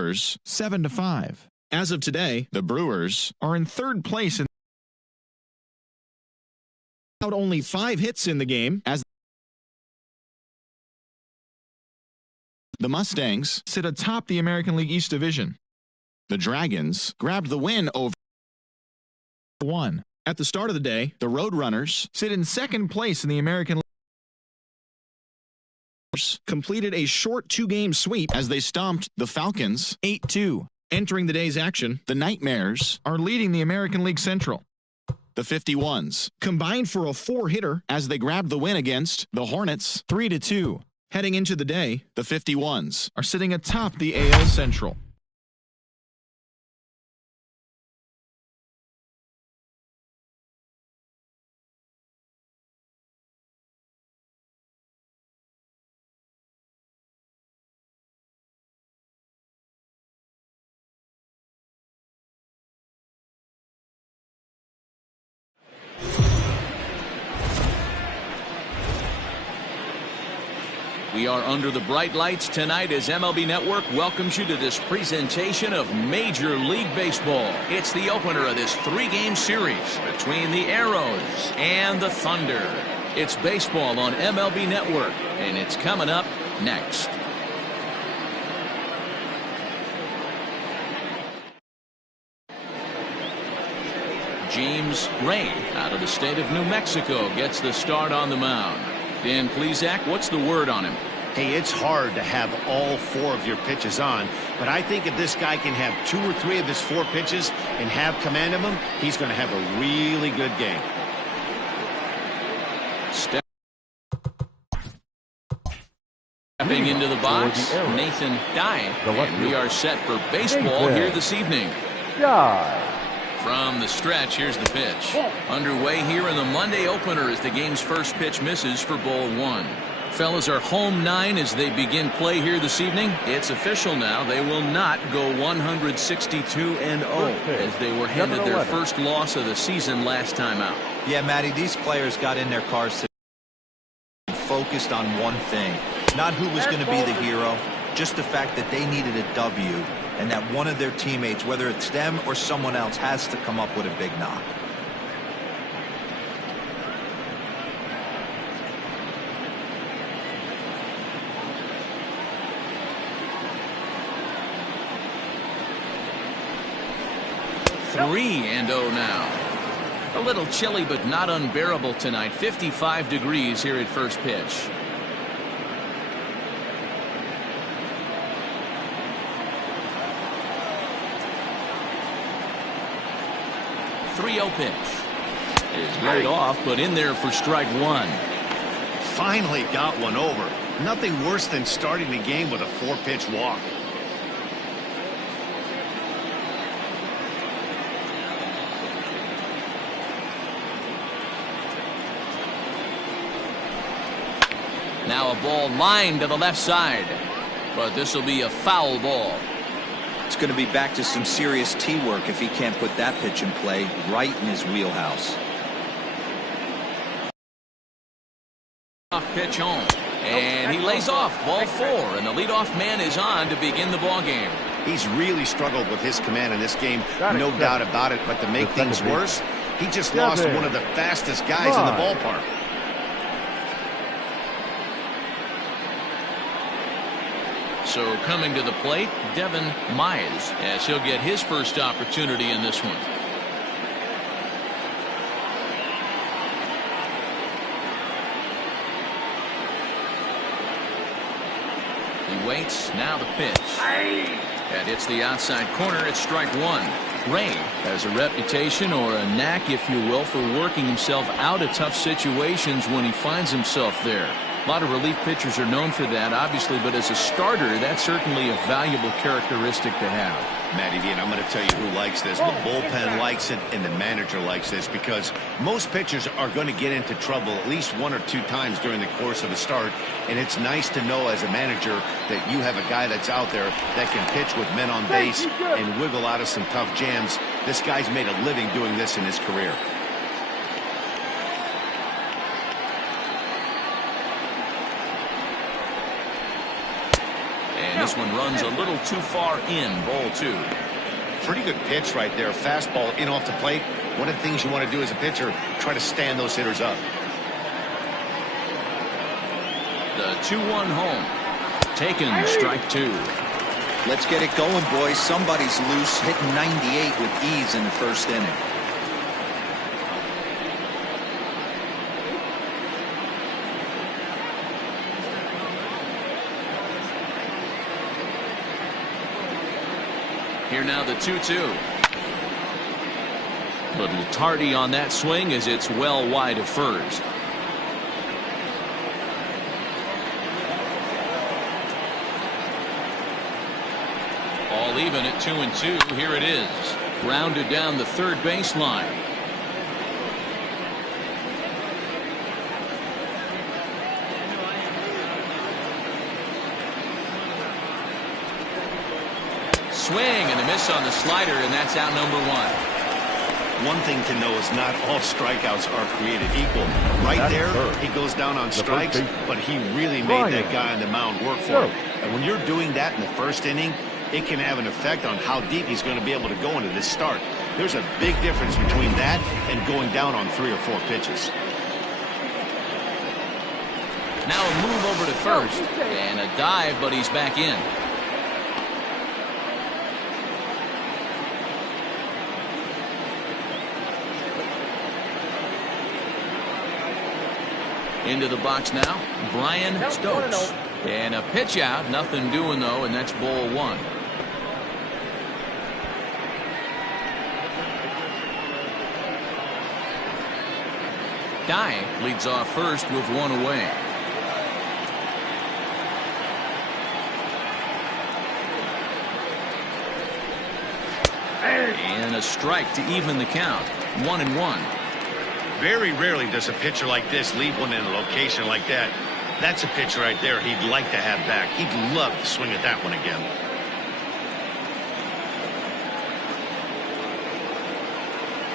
Brewers 7-5. As of today, the Brewers are in third place and out only 5 hits in the game as the Mustangs sit atop the American League East Division. The Dragons grabbed the win over 1. At the start of the day, the Roadrunners sit in second place in the American League. Completed a short 2-game sweep as they stomped the Falcons 8-2. Entering the day's action, the Nightmares are leading the American League Central. The 51s combined for a 4-hitter as they grabbed the win against the Hornets 3-2. Heading into the day, the 51s are sitting atop the AL Central. We are under the bright lights tonight as MLB Network welcomes you to this presentation of Major League Baseball. It's the opener of this 3-game series between the Arrows and the Thunder. It's baseball on MLB Network, and it's coming up next. James Ray out of the state of New Mexico gets the start on the mound. Dan Plesac, what's the word on him? Hey, it's hard to have all 4 of your pitches on, but I think if this guy can have 2 or 3 of his 4 pitches and have command of them, he's going to have a really good game. Stepping into the box, Nathan Dye, and we are set for baseball here this evening. From the stretch, here's the pitch. Underway here in the Monday opener as the game's first pitch misses for ball 1. Fellas are home 9 as they begin play here this evening. It's official now. They will not go 162-0 as they were handed their first loss of the season last time out. Yeah, Matty, these players got in their cars focused on one thing. Not who was going to be the hero, just the fact that they needed a W. And that one of their teammates, whether it's them or someone else, has to come up with a big knock. Three and 0 now. A little chilly but not unbearable tonight. 55 degrees here at first pitch. 3-0 pitch is laid off, but in there for strike 1. Finally got one over. Nothing worse than starting the game with a 4-pitch walk. Now a ball lined to the left side, but this will be a foul ball. It's going to be back to some serious tee work if he can't put that pitch in play right in his wheelhouse. Off pitch home, and he lays off ball 4, and the leadoff man is on to begin the ball game. He's really struggled with his command in this game, no doubt about it. But to make things worse, he just lost one of the fastest guys in the ballpark. So coming to the plate, Devin Mize, as he'll get his first opportunity in this one. He waits, now the pitch. And it's the outside corner, it's strike 1. Ray has a reputation, or a knack if you will, for working himself out of tough situations when he finds himself there. A lot of relief pitchers are known for that, obviously, but as a starter, that's certainly a valuable characteristic to have. Matty V, and I'm going to tell you who likes this. The bullpen likes it, and the manager likes this, because most pitchers are going to get into trouble at least 1 or 2 times during the course of a start, and it's nice to know as a manager that you have a guy that's out there that can pitch with men on base and wiggle out of some tough jams. This guy's made a living doing this in his career. this one runs a little too far in. Ball 2. Pretty good pitch right there. Fastball in off the plate. One of the things you want to do as a pitcher, try to stand those hitters up. The 2-1 home. Taken, strike 2. Let's get it going, boys. Somebody's loose, hitting 98 with ease in the first inning. Here now the 2-2. Little tardy on that swing as it's well wide of first. All even at 2-2. Here it is. Grounded down the third baseline. Swing and a miss on the slider, and that's out number 1. One thing to know is not all strikeouts are created equal. Right there, he goes down on strikes, but he really made that guy on the mound work for him. And when you're doing that in the first inning, it can have an effect on how deep he's going to be able to go into this start. There's a big difference between that and going down on 3 or 4 pitches. Now a move over to first, and a dive, but he's back in. Into the box now, Brian Stokes. And a pitch out, nothing doing though, and that's ball 1. Dye leads off first with 1 away. And a strike to even the count. 1-1. Very rarely does a pitcher like this leave one in a location like that. That's a pitch right there he'd like to have back. He'd love to swing at that one again.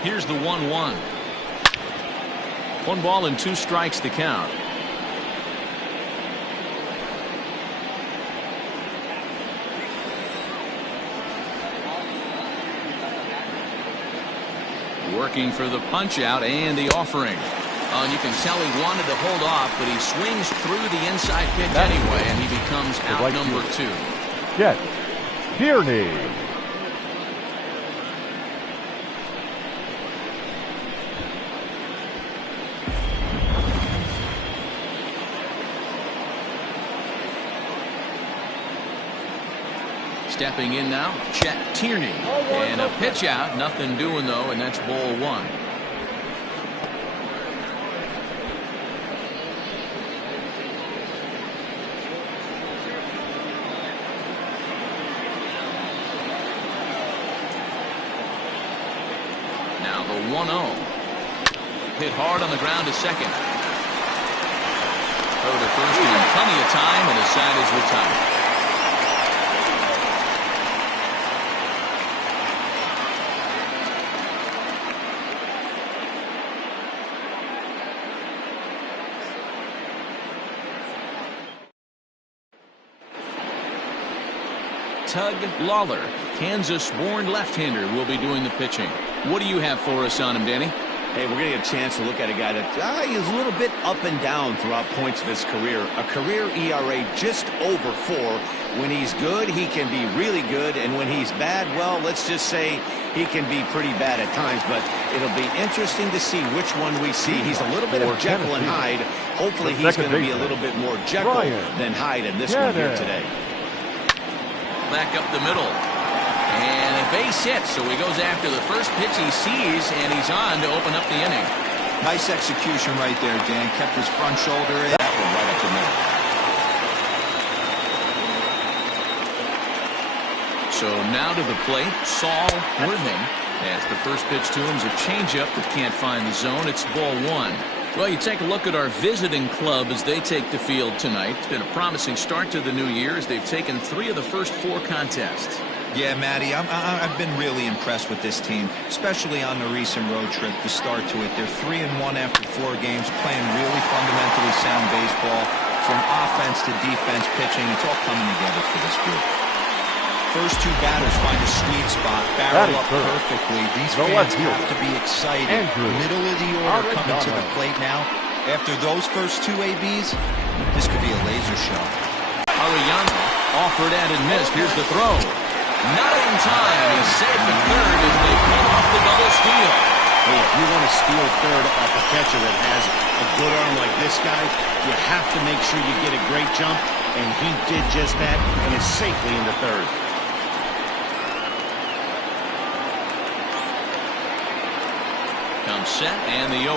Here's the 1-1. 1 ball and 2 strikes to count. Working for the punch out and the offering. And you can tell he wanted to hold off, but he swings through the inside pitch anyway, and he becomes out number 2. Chet Tierney. Stepping in now, Chet Tierney. And a pitch out, nothing doing though, and that's ball 1. Now the 1-0. Hit hard on the ground to second. Throw to first in plenty of time, and his side is retired. Tug Lawler, Kansas-born left-hander, will be doing the pitching. What do you have for us on him, Danny? Hey, we're going to get a chance to look at a guy that is a little bit up and down throughout points of his career. A career ERA just over 4. When he's good, he can be really good. And when he's bad, well, let's just say he can be pretty bad at times. But it'll be interesting to see which one we see. He's a little bit of Jekyll and Hyde. Hopefully he's going to be a little bit more Jekyll than Hyde in this one here today. Back up the middle. And a base hit, so he goes after the first pitch he sees, and he's on to open up the inning. Nice execution right there, Dan. Kept his front shoulder in. That one right up the middle. So now to the plate, Saul Worthing. As the first pitch to him is a changeup that can't find the zone. It's ball 1. Well, you take a look at our visiting club as they take the field tonight. It's been a promising start to the new year as they've taken 3 of the first 4 contests. Yeah, Matty, I've been really impressed with this team, especially on the recent road trip, the start to it. They're 3-1 after 4 games, playing really fundamentally sound baseball. From offense to defense, pitching, it's all coming together for this group. First two batters find a sweet spot, barrel up perfectly. These fans have to be excited. Middle of the order coming to the plate now. After those first two ABs, this could be a laser show. Arellano offered and missed. Here's the throw. Not in time. He's safe at third as they pull off the double steal. Hey, if you want to steal third off a catcher that has a good arm like this guy, you have to make sure you get a great jump, and he did just that and is safely into third. Comes set and the 0-1.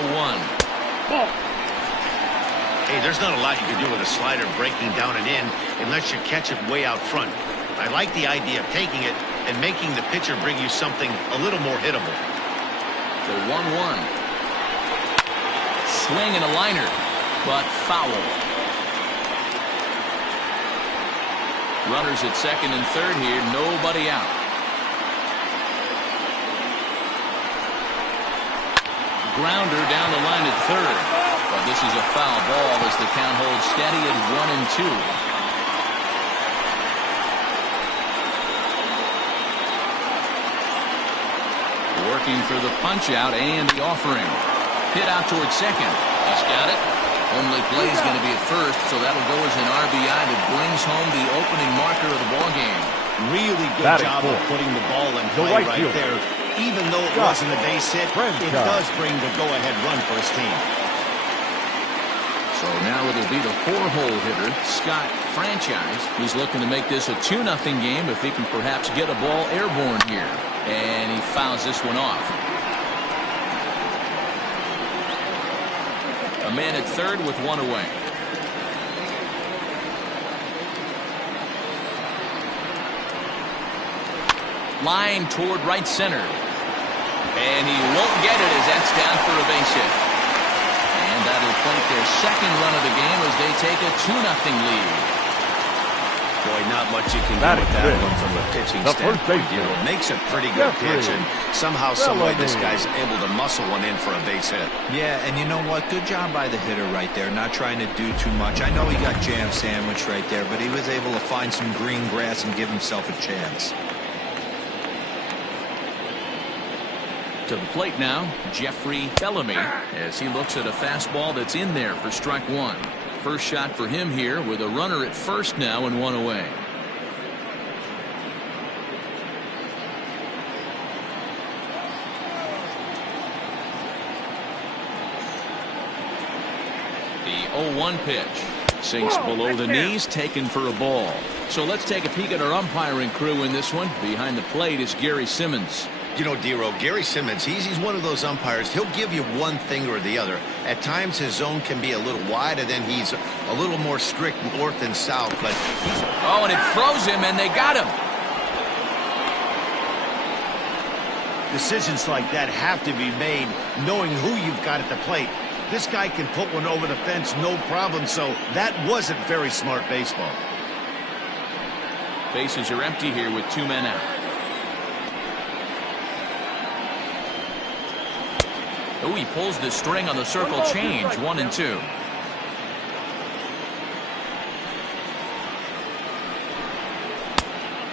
Hey, there's not a lot you can do with a slider breaking down and in unless you catch it way out front. I like the idea of taking it and making the pitcher bring you something a little more hittable. The 1-1. Swing and a liner, but foul. Runners at second and third here, nobody out. Grounder down the line at third. But this is a foul ball as the count holds steady at 1-2. Working for the punch out and the offering. Hit out towards second. He's got it. Only play is going to be at first, so that'll go as an RBI that brings home the opening marker of the ball game. Really good job of putting the ball in play right there. Even though it wasn't a base hit, it does bring the go-ahead run for his team. So now it'll be the 4-hole hitter, Scott Franchise. He's looking to make this a 2-0 game if he can perhaps get a ball airborne here. And he fouls this one off. A man at third with one away. Line toward right center. And he won't get it as that's down for a base hit. And that'll plate their second run of the game as they take a 2-0 lead. Boy, not much you can do with that one from a pitching standpoint. It makes a pretty good pitch, and somehow, someway, this guy's able to muscle one in for a base hit. Yeah, and you know what? Good job by the hitter right there, not trying to do too much. I know he got jam sandwiched right there, but he was able to find some green grass and give himself a chance. To the plate now, Jeffrey Bellamy, as he looks at a fastball that's in there for strike one. First shot for him here with a runner at first now and one away. The 0-1 pitch sinks below the knees, taken for a ball. So let's take a peek at our umpiring crew in this one. Behind the plate is Gary Simmons. You know, Dero, Gary Simmons, he's one of those umpires. He'll give you one thing or the other. At times, his zone can be a little wide, and then he's a little more strict north and south. But oh, and it froze him, and they got him. Decisions like that have to be made knowing who you've got at the plate. This guy can put one over the fence, no problem, so that wasn't very smart baseball. Bases are empty here with 2 men out. Oh, he pulls the string on the circle change. 1-2.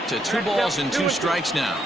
To 2 balls and 2 strikes now.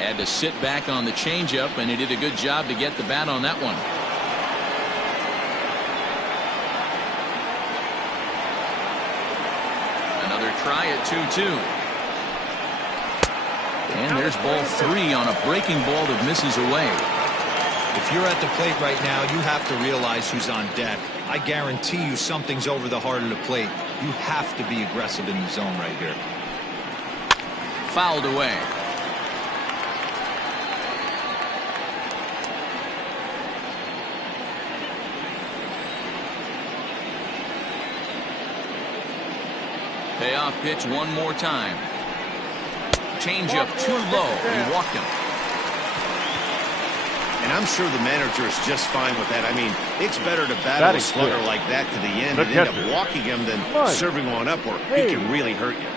Had to sit back on the changeup, and he did a good job to get the bat on that one. Another try at 2-2. And there's ball 3 on a breaking ball that misses away. If you're at the plate right now, you have to realize who's on deck. I guarantee you something's over the heart of the plate. You have to be aggressive in the zone right here. Fouled away. Payoff pitch one more time. Changeup too low. He walked him. And I'm sure the manager is just fine with that. I mean, it's better to battle a slugger like that to the end and end up walking him than serving one up where he can really hurt you.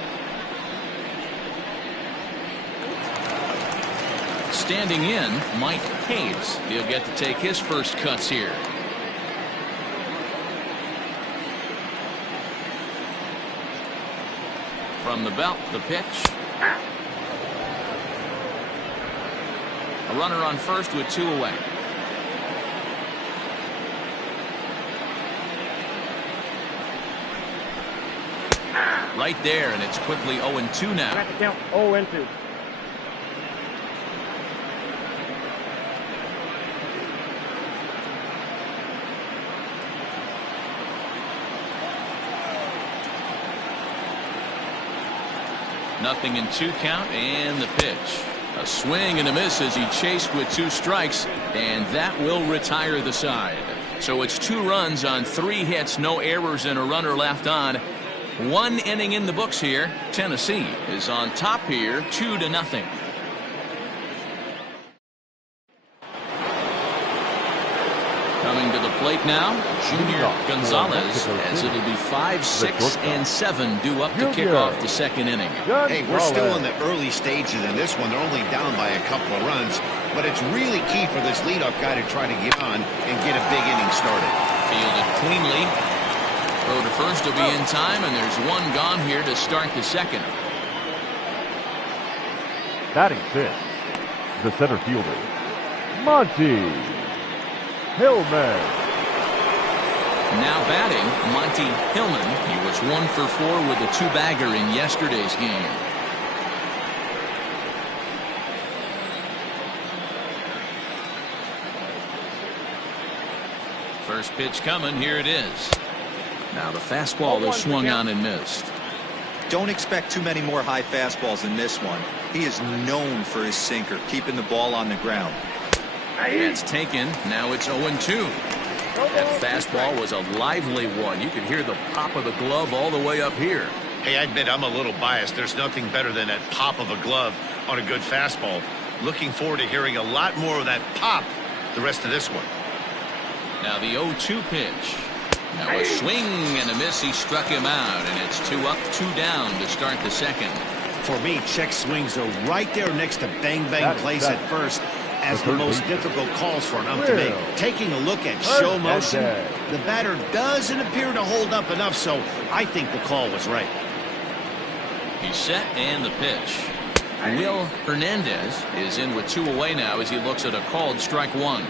Standing in, Mike Hayes. He'll get to take his first cuts here. From the belt, the pitch. A runner on first with 2 away. Right there, and it's quickly 0-2 now. Back to count 0-2. Nothing in 2 count, and the pitch. A swing and a miss as he chased with 2 strikes, and that will retire the side. So it's 2 runs on 3 hits, no errors, and a runner left on. 1 inning in the books here. Tennessee is on top here, 2-0. Coming to the plate now, Junior Gonzalez, as it'll be 5, 6, and 7 due up to kick off the 2nd inning. Hey, we're still in the early stages in this one. They're only down by a couple of runs, but it's really key for this leadoff guy to try to get on and get a big inning started. Fielded cleanly. Throw to first will be in time, and there's 1 gone here to start the 2nd. Batting 5th, the center fielder, Monty Hillman. Now batting, Monty Hillman. He was 1 for 4 with a 2-bagger in yesterday's game. First pitch coming. Here it is. Now the fastball is swung on and missed. Don't expect too many more high fastballs in this one. He is known for his sinker, keeping the ball on the ground. It's taken. Now it's 0-2. That fastball was a lively one. You could hear the pop of the glove all the way up here. Hey, I admit I'm a little biased. There's nothing better than that pop of a glove on a good fastball. Looking forward to hearing a lot more of that pop the rest of this one. Now the 0-2 pitch. Now a swing and a miss. He struck him out, and it's 2 up, 2 down to start the 2nd. For me, check swings are right there next to bang bang plays at first as the most difficult calls for an ump to make. Taking a look at show motion, the batter doesn't appear to hold up enough, so I think the call was right. He's set, and the pitch. Will Hernandez is in with 2 away now as he looks at a called strike 1.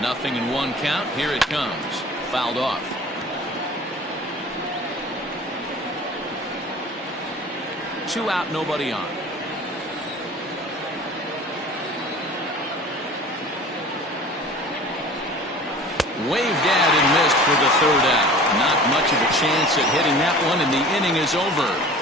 Nothing in 1 count. Here it comes. Fouled off. Two out, nobody on. Waved at and missed for the 3rd out. Not much of a chance at hitting that one, and the inning is over.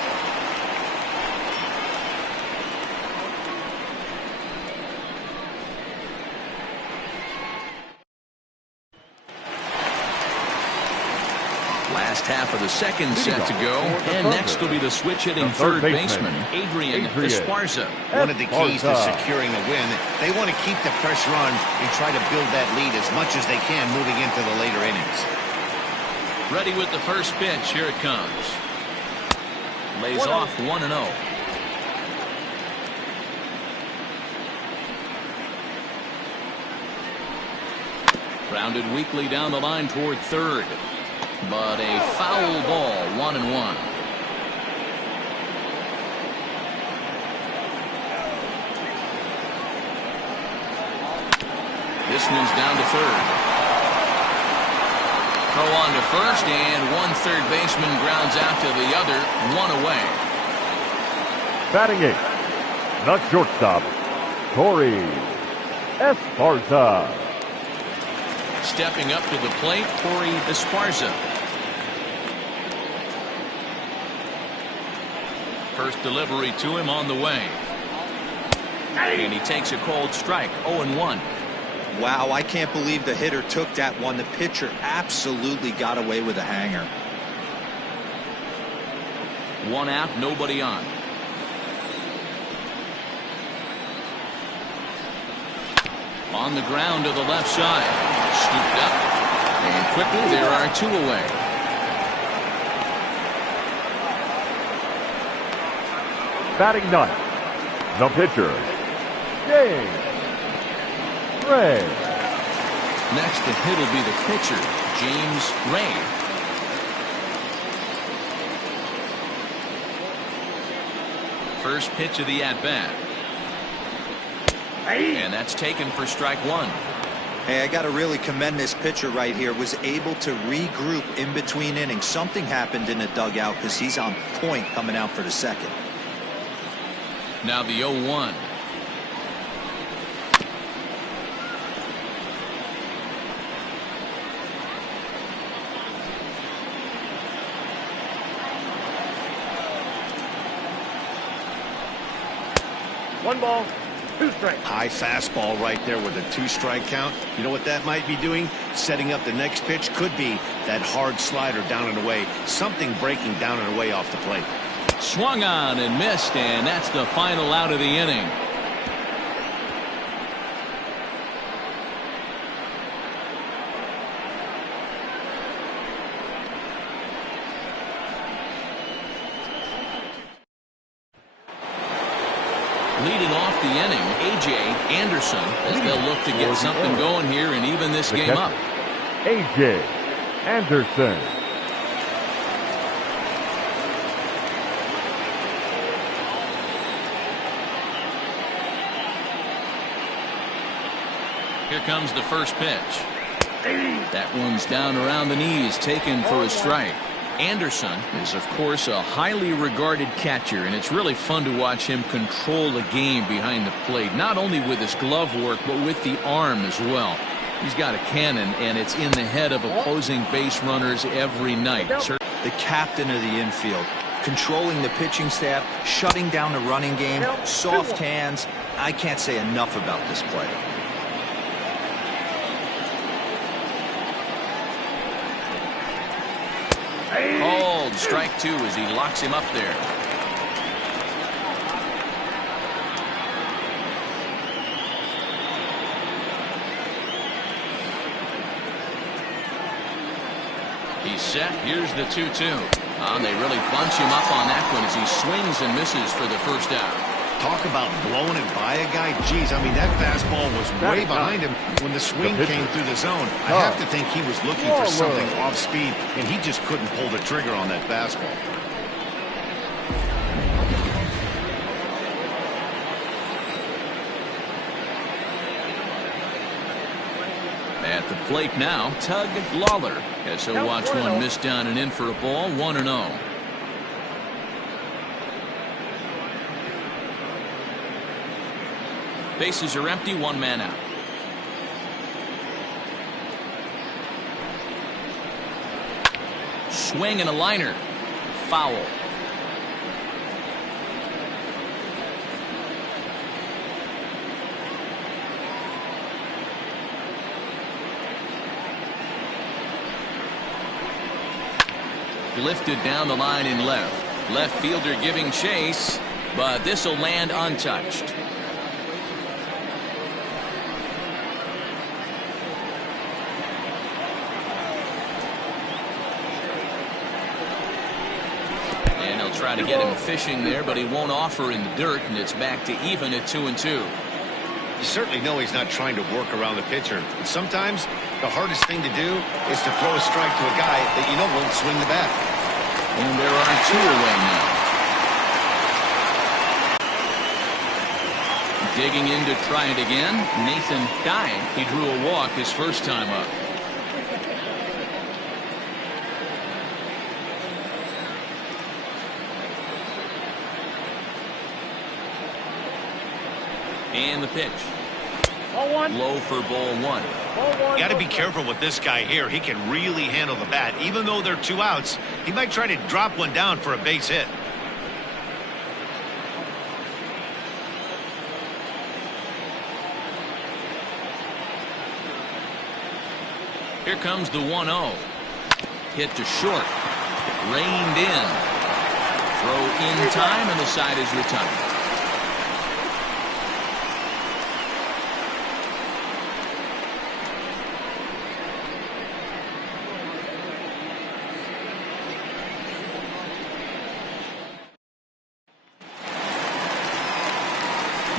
Last half of the 2nd set to go, and next will be the switch-hitting 3rd baseman, Adrian Esparza. One of the keys to securing a win, they want to keep the pressure on and try to build that lead as much as they can moving into the later innings. Ready with the first pitch. Here it comes. Lays off 1-0. Grounded weakly down the line toward 3rd. But a foul ball, 1-1. This one's down to 3rd. Throw on to first, and 1 third baseman grounds out to the other, 1 away. Batting 8th, the shortstop, Corey Esparza. Stepping up to the plate, Corey Esparza. First delivery to him on the way. And he takes a cold strike, 0-1. Wow, I can't believe the hitter took that one. The pitcher absolutely got away with a hanger. 1 out, nobody on. On the ground to the left side. Scooped up. And quickly there are 2 away. Batting ninth, the pitcher, James Ray. Next to hit will be the pitcher, James Ray. First pitch of the at-bat. And that's taken for strike 1. Hey, I got to really commend this pitcher right here. Was able to regroup in between innings. Something happened in the dugout because he's on point coming out for the second. Now the 0-1. One ball, 2 strikes. High fastball right there with a 2-strike count. You know what that might be doing? Setting up the next pitch. Could be that hard slider down and away. Something breaking down and away off the plate. Swung on and missed, and that's the final out of the inning. Leading off the inning, A.J. Anderson, as they'll look to get something going here and even this game up. A.J. Anderson. Here comes the first pitch. That one's down around the knees, taken for a strike. Anderson is, of course, a highly regarded catcher, and it's really fun to watch him control the game behind the plate, not only with his glove work, but with the arm as well. He's got a cannon, and it's in the head of opposing base runners every night. The captain of the infield, controlling the pitching staff, shutting down the running game, soft hands. I can't say enough about this player. Called strike 2 as he locks him up there. He's set. Here's the 2-2. And they really bunch him up on that one as he swings and misses for the first out. Talk about blowing it by a guy. Geez, I mean, that fastball was way behind him when the swing came through the zone. I have to think he was looking for something off speed, and he just couldn't pull the trigger on that fastball. At the plate now, Tug Lawler, as he'll watch one miss down and in for a ball, 1-0. Bases are empty, 1 man out. Swing and a liner. Foul. Lifted down the line in left. Left fielder giving chase, but this will land untouched. Try to get him fishing there, but he won't offer in the dirt, and it's back to even at 2-2. You certainly know he's not trying to work around the pitcher. But sometimes the hardest thing to do is to throw a strike to a guy that you know won't swing the bat. And there are 2 away now. Digging in to try it again, Nathan Dye. He drew a walk his first time up. And the pitch. Low for ball 1. Got to be careful with this guy here. He can really handle the bat. Even though they're 2 outs, he might try to drop one down for a base hit. Here comes the 1-0. Hit to short. Reined in. Throw in time, and the side is retired.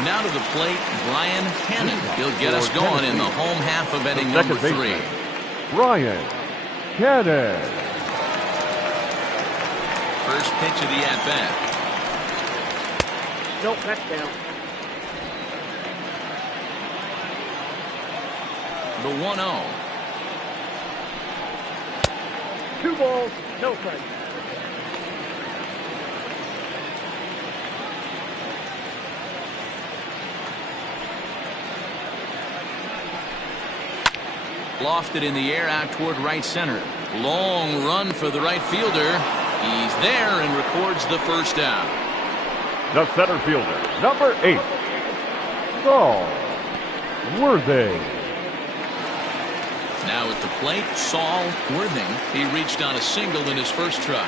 Now to the plate, Brian Cannon. He'll get us going in the home half of inning number 3. Brian Cannon. First pitch of the at-bat. Nope, that's down. The 1-0. 2 balls, no strikes. Lofted in the air out toward right center. Long run for the right fielder. He's there and records the first out. The center fielder, number 8, Saul Worthing. Now at the plate, Saul Worthing. He reached on a single in his first try.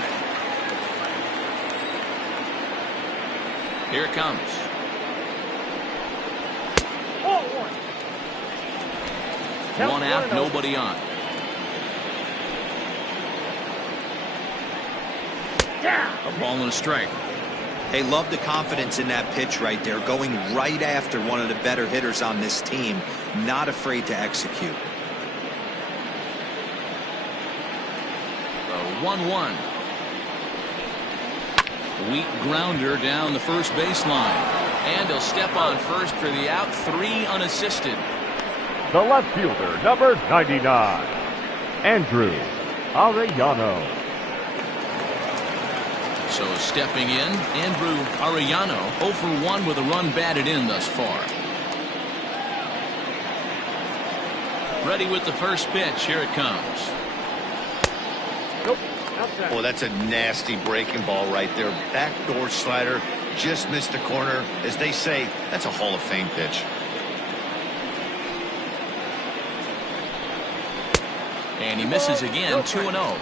Here it comes. One out, nobody on. A ball and a strike. Hey, love the confidence in that pitch right there. Going right after one of the better hitters on this team. Not afraid to execute. The 1-1. Weak grounder down the first baseline. And he'll step on first for the out. 3 unassisted. The left fielder, number 99, Andrew Arellano. So stepping in, Andrew Arellano, 0 for 1 with a run batted in thus far. Ready with the first pitch. Here it comes. Nope, outside. Well, that's a nasty breaking ball right there. Backdoor slider, just missed the corner. As they say, that's a Hall of Fame pitch. And he misses again, 2-0.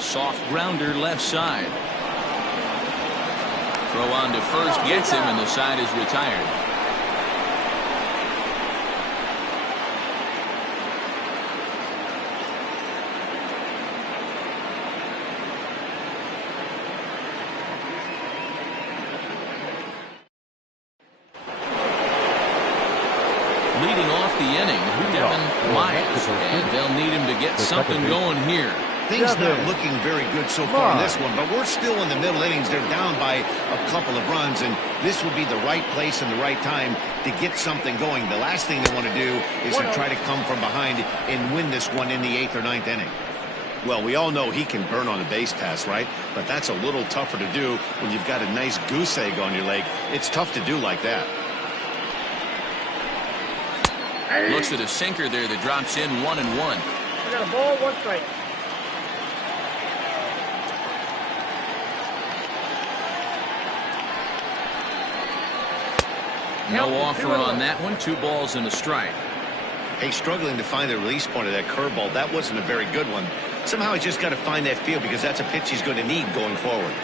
Soft grounder left side. Throw on to first, gets him, and the side is retired. Leading off the inning, Devin Myers, and they'll need him to get something going here. Things not looking very good so far in this one, but we're still in the middle innings. They're down by a couple of runs, and this would be the right place and the right time to get something going. The last thing they want to do is to try to come from behind and win this one in the 8th or 9th inning. Well, we all know he can burn on a base pass, right? But that's a little tougher to do when you've got a nice goose egg on your leg. It's tough to do like that. Looks at a sinker there that drops in 1-1. I got a ball, 1 strike. No offer on that one. 2 balls and a strike. Hey, struggling to find the release point of that curveball. That wasn't a very good one. Somehow he's just got to find that feel because that's a pitch he's going to need going forward.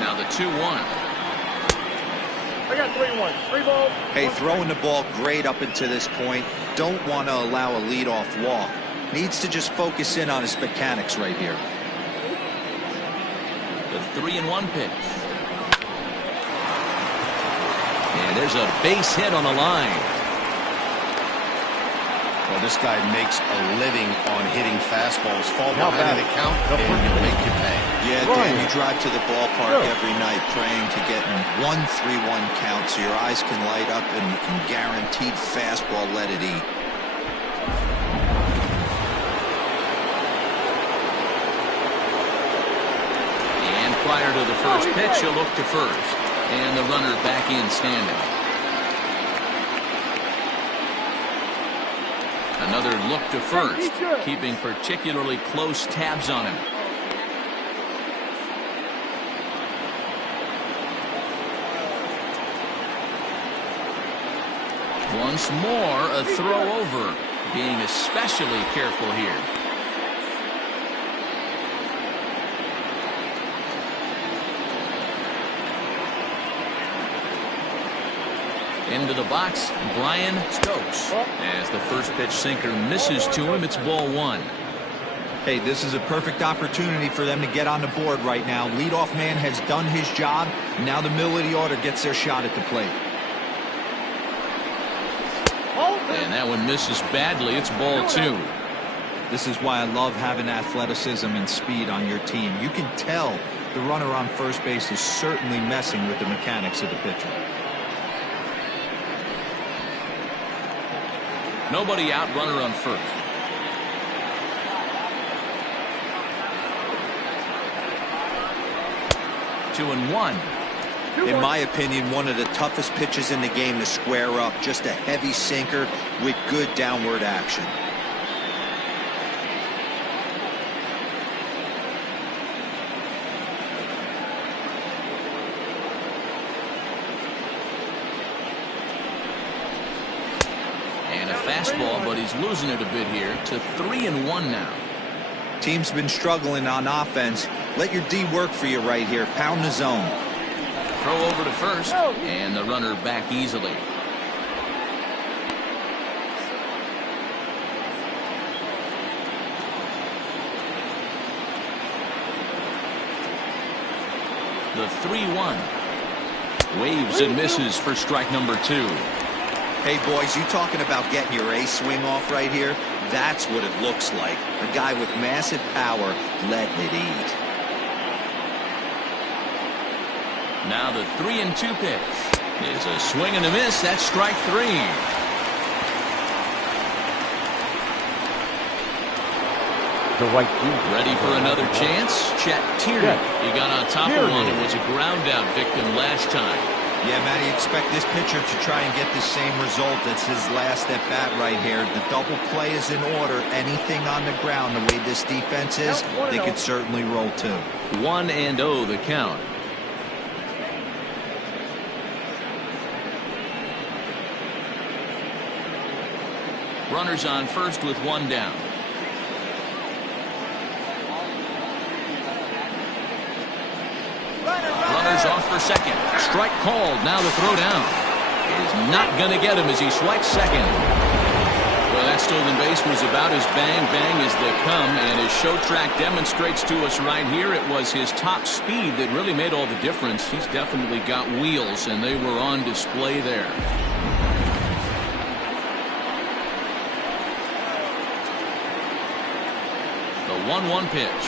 Now the 2-1. I got 3-1. 3 balls. Hey, throwing the ball great up until this point. Don't want to allow a leadoff walk. Needs to just focus in on his mechanics right here. The 3-1 pitch. And there's a base hit on the line. Well, this guy makes a living on hitting fastballs. Fall behind in the count, and he'll make you pay. Yeah, Dan, you drive to the ballpark every night praying to get in 1-3-1 count so your eyes can light up and you can guaranteed fastball let it eat. And prior to the first pitch, he'll look to first. And the runner back in standing. Another look to first, keeping particularly close tabs on him. Once more, a throw over. Being especially careful here. Into the box, Brian Stokes. As the first pitch sinker misses to him, it's ball one. Hey, this is a perfect opportunity for them to get on the board right now. Leadoff man has done his job. Now the middle of the order gets their shot at the plate. And that one misses badly. It's ball two. This is why I love having athleticism and speed on your team. You can tell the runner on first base is certainly messing with the mechanics of the pitcher. Nobody out, runner on first. Two and one. In my opinion, one of the toughest pitches in the game to square up. Just a heavy sinker with good downward action. And a fastball, but he's losing it a bit here to 3-1 now. Team's been struggling on offense. Let your D work for you right here. Pound the zone. Throw over to first, and the runner back easily. The 3-1. Waves and misses for strike number two. Hey, boys, you talking about getting your A swing off right here? That's what it looks like. A guy with massive power letting it eat. Now the 3-2 pitch is a swing and a miss. That's strike three. The right fielder. Ready for another chance? Chet Tierney. He got on top of one and was a ground out victim last time. Yeah, Matty, expect this pitcher to try and get the same result. That's his last at bat right here. The double play is in order. Anything on the ground, the way this defense is, they could certainly roll too. 1-0 the count. Runners on first with one down. Runners off for second. Strike called. Now the throw down is not going to get him as he swipes second. Well, that stolen base was about as bang as they come, and as Show Track demonstrates to us right here, it was his top speed that really made all the difference. He's definitely got wheels, and they were on display there. The 1-1 pitch.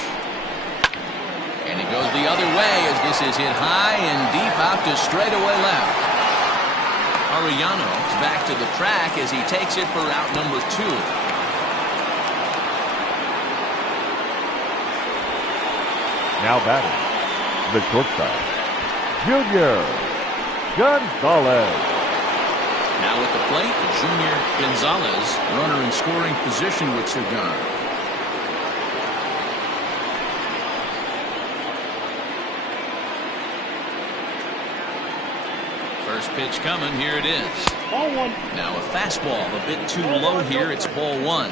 And he goes the other way as this is hit high and deep out to straightaway left. Arellano is back to the track as he takes it for out number two. Now batting, the shortstop, Junior Gonzalez. Now at the plate, Junior Gonzalez, runner in scoring position with Cigar. First pitch coming. Here it is. Ball one. Now a fastball a bit too low here. It's ball one.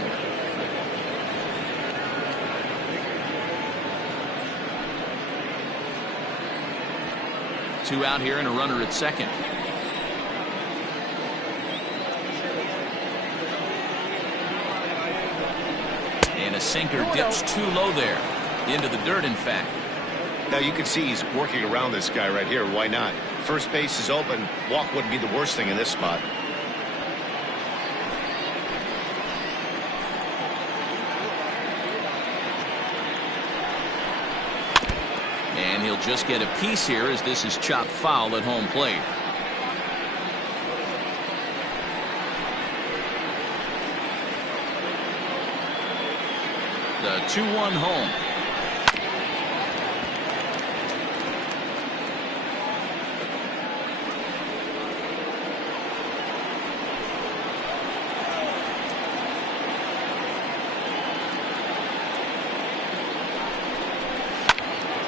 Two out here and a runner at second. And a sinker dips too low there. Into the dirt, in fact. Now you can see he's working around this guy right here. Why not? First base is open. Walk wouldn't be the worst thing in this spot. And he'll just get a piece here as this is chopped foul at home plate. The 2-1 home.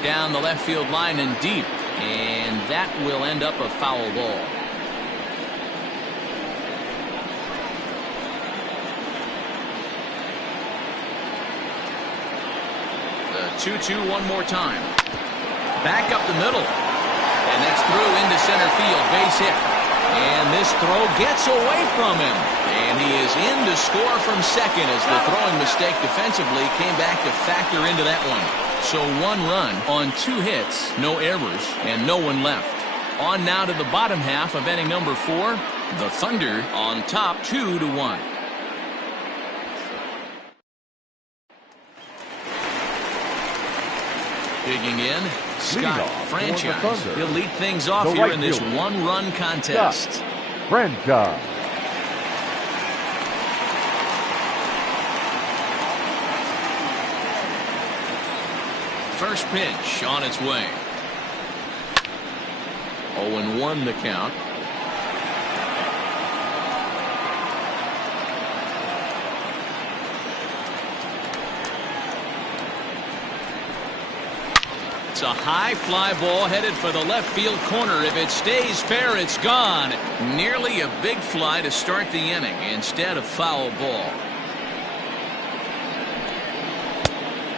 Down the left field line and deep, and that will end up a foul ball. 2-2 one more time. Back up the middle. And that's through into center field. Base hit. And this throw gets away from him. And he is in to score from second as the throwing mistake defensively came back to factor into that one. So 1 run on 2 hits, no errors, and no one left. On now to the bottom half of inning number 4. The Thunder on top 2-1. Digging in, Scott Franchise. He'll lead things off here in this 1-run contest. Franchise. First pitch on its way. 0-1 the count. It's a high fly ball headed for the left field corner. If it stays fair, it's gone. Nearly a big fly to start the inning instead of foul ball.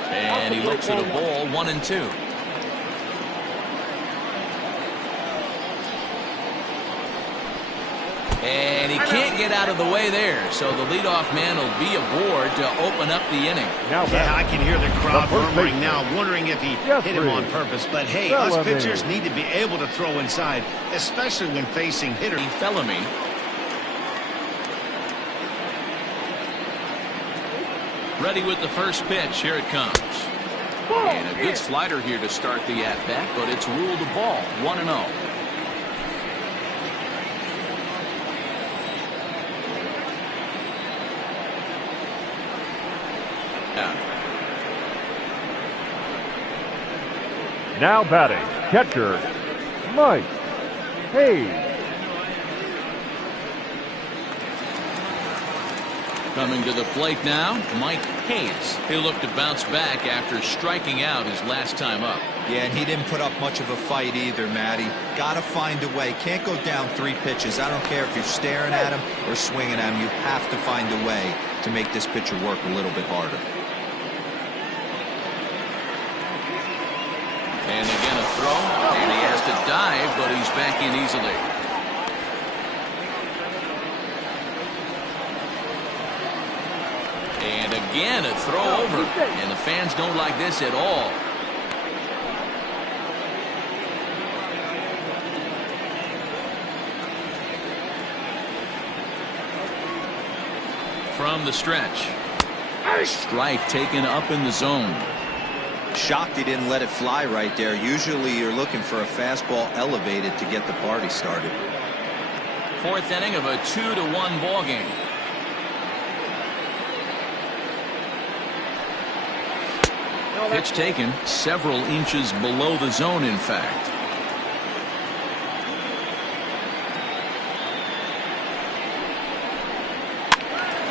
And he looks at a ball, 1-2. And he can't get out of the way there, so the leadoff man will be aboard to open up the inning. Yeah, I can hear the crowd murmuring now, wondering if he hit him on purpose. But hey, us pitchers need to be able to throw inside, especially when facing hitters. Bellamy. Ready with the first pitch. Here it comes. And a good slider here to start the at-bat, but it's ruled a ball, 1-0. Now batting, catcher, Mike Hayes. Coming to the plate now, Mike Hayes. He'll look to bounce back after striking out his last time up. Yeah, and he didn't put up much of a fight either, Matty. Got to find a way. Can't go down 3 pitches. I don't care if you're staring at him or swinging at him. You have to find a way to make this pitcher work a little bit harder. And again a throw, and he has to dive, but he's back in easily. And again a throw over, and the fans don't like this at all. From the stretch, strike taken up in the zone. Shocked he didn't let it fly right there. Usually you're looking for a fastball elevated to get the party started. 4th inning of a 2-1 ball game. Pitch taken several inches below the zone, in fact.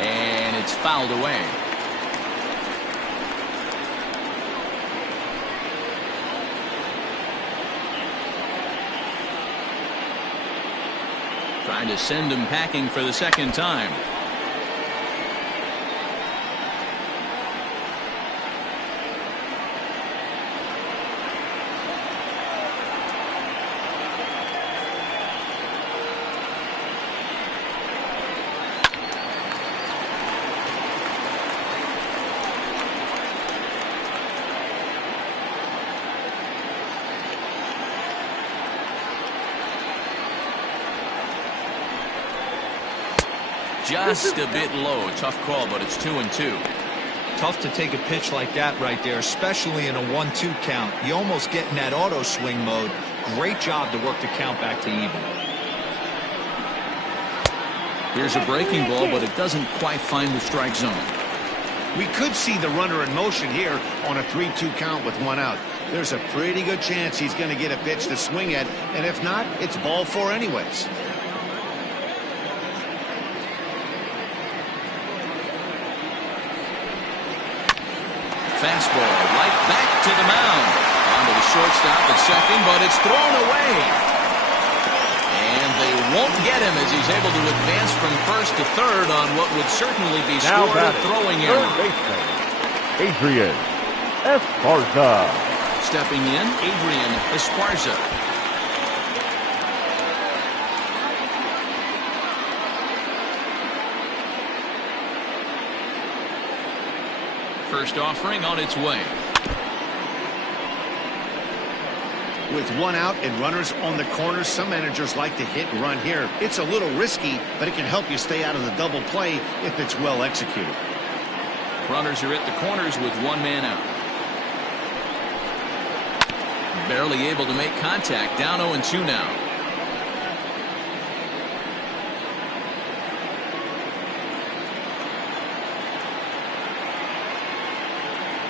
And it's fouled away. Trying to send him packing for the second time. Just a bit low. Tough call, but it's 2-2. Tough to take a pitch like that right there, especially in a 1-2 count. You almost get in that auto swing mode. Great job to work the count back to even. Here's a breaking ball, but it doesn't quite find the strike zone. We could see the runner in motion here on a 3-2 count with 1 out. There's a pretty good chance he's going to get a pitch to swing at, and if not, it's ball 4 anyways. Fastball right back to the mound. Onto the shortstop at second, but it's thrown away. And they won't get him as he's able to advance from first to third on what would certainly be scored a throwing error. Adrian Esparza. Stepping in, Adrian Esparza. First offering on its way. With one out and runners on the corners, some managers like to hit and run here. It's a little risky, but it can help you stay out of the double play if it's well executed. Runners are at the corners with one man out. Barely able to make contact. Down 0-2 now.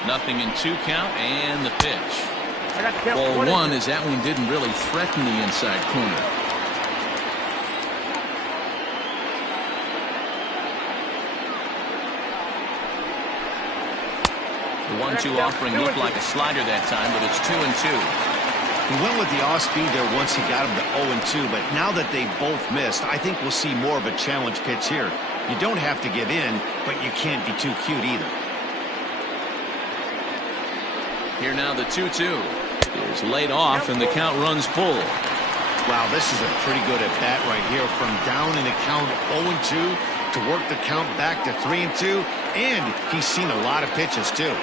Nothing in 2 count and the pitch. I got to count Ball 1 one as that one didn't really threaten the inside corner. The 1-2 offering looked like a slider that time, but it's 2-2. He went with the off speed there once he got him to 0-2, but now that they both missed, I think we'll see more of a challenge pitch here. You don't have to give in, but you can't be too cute either. Here now the 2-2 is laid off and the count runs full. Wow, this is a pretty good at bat right here, from down in the count 0-2 to work the count back to 3-2, and he's seen a lot of pitches too.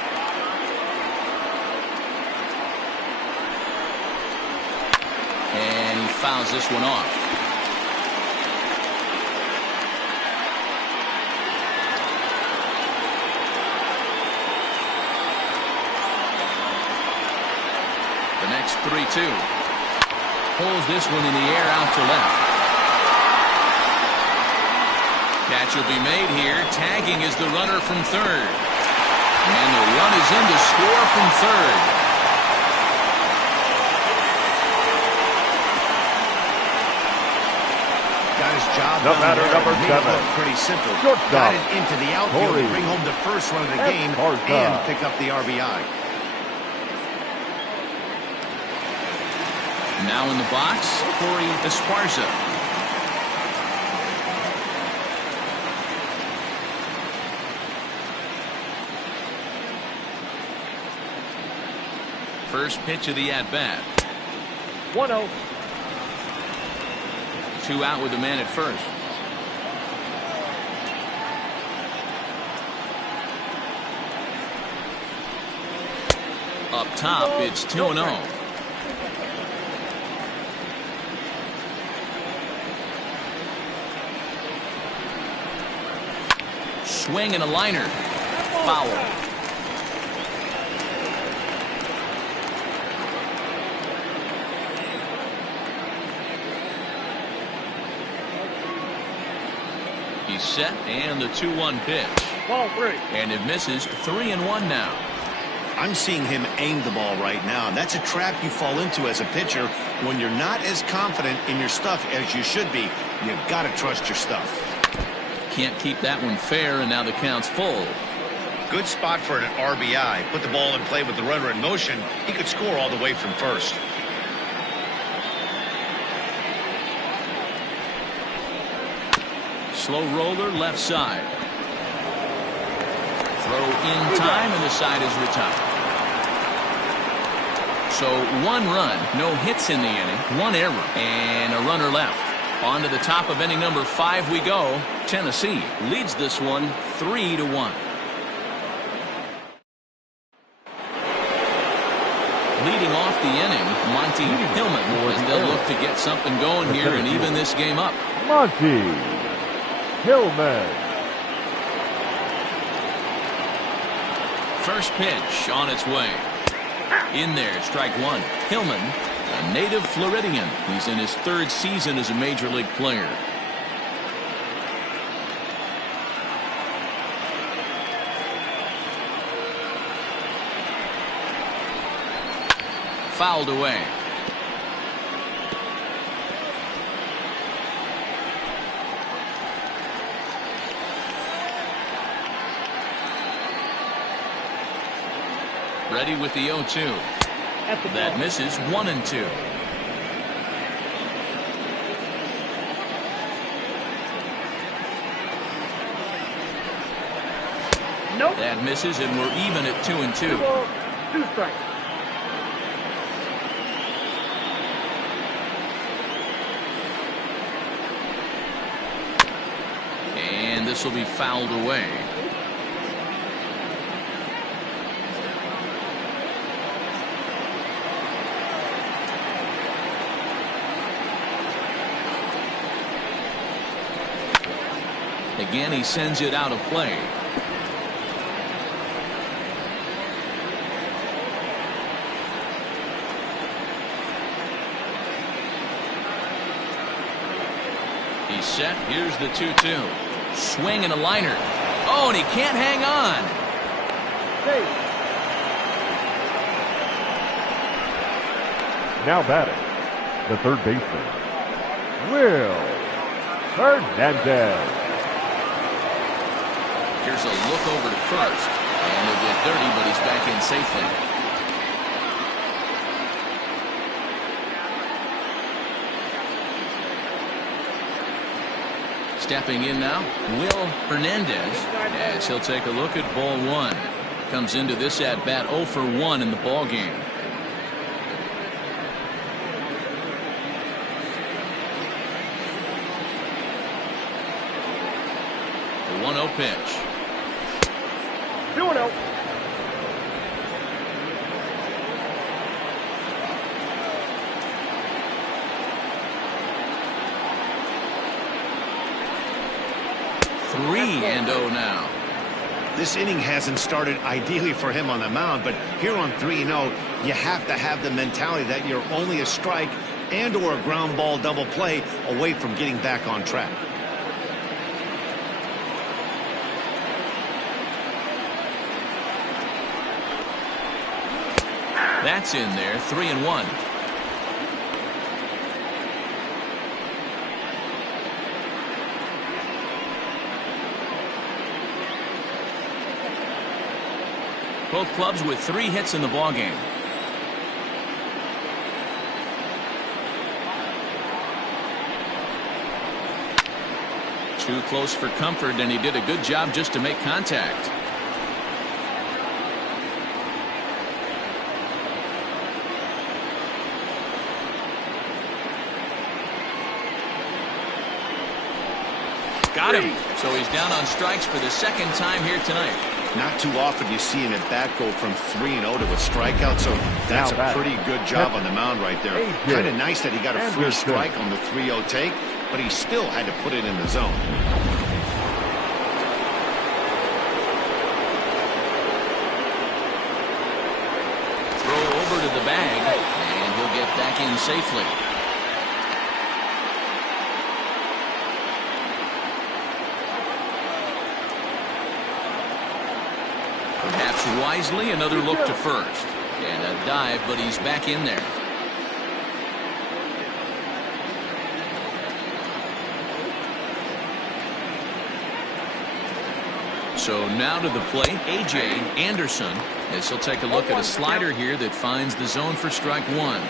And he fouls this one off. The next 3-2. Pulls this one in the air out to left. Catch will be made here. Tagging is the runner from third. And the run is in to score from third. Got his job The done batter, there. number Made it 7. look pretty simple. Shortstop. Got it into the outfield to Corey bring home the first run of the game Esparza. and pick up the RBI. Now in the box, Corey Esparza. First pitch of the at-bat. 1-0. 2 out with the man at first. Up top, it's 2-0. Swing and a liner. Foul. He's set, and the 2-1 pitch. Ball 3. And it misses. 3-1 now. I'm seeing him aim the ball right now. That's a trap you fall into as a pitcher when you're not as confident in your stuff as you should be. You've got to trust your stuff. Can't keep that one fair, and now the count's full. Good spot for an RBI. Put the ball in play with the runner in motion. He could score all the way from first. Slow roller left side. Throw in time, and the side is retired. So 1 run, no hits in the inning, 1 error, and a runner left. On to the top of inning number 5 we go. Tennessee leads this one 3-1. Leading off the inning, Monty Hillman, as they'll look to get something going here and even this game up. Monty Hillman. First pitch on its way. In there, strike 1. Hillman, a native Floridian. He's in his 3rd season as a major league player. Fouled away. Ready with the 0-2. That misses. 1-2. Nope. That misses, and we're even at 2-2. 2 strikes. And this will be fouled away. Again, he sends it out of play. He's set. Here's the 2-2. Swing and a liner. Oh, and he can't hang on. Hey. Now batting, the third baseman, Will Hernandez. Here's a look over to first. And he'll get dirty, but he's back in safely. Stepping in now, Will Hernandez, as he'll take a look at ball 1. Comes into this at bat 0 for 1 in the ball game. The 1-0 pitch. 2-0. And 0 now. This inning hasn't started ideally for him on the mound, but here on 3-0, you have to have the mentality that you're only a strike and or a ground ball double play away from getting back on track. That's in there, 3-1. Both clubs with 3 hits in the ballgame. Too close for comfort, and he did a good job just to make contact. Got him. So he's down on strikes for the second time here tonight. Not too often you see an at-bat go from 3-0 to a strikeout, so that's a pretty good job on the mound right there. Kind of nice that he got a free strike on the 3-0 take, but he still had to put it in the zone. Throw over to the bag, and he'll get back in safely. Perhaps wisely, another look to first. And a dive, but he's back in there. So now to the plate, A.J. Anderson, as he'll take a look at a slider here that finds the zone for strike 1.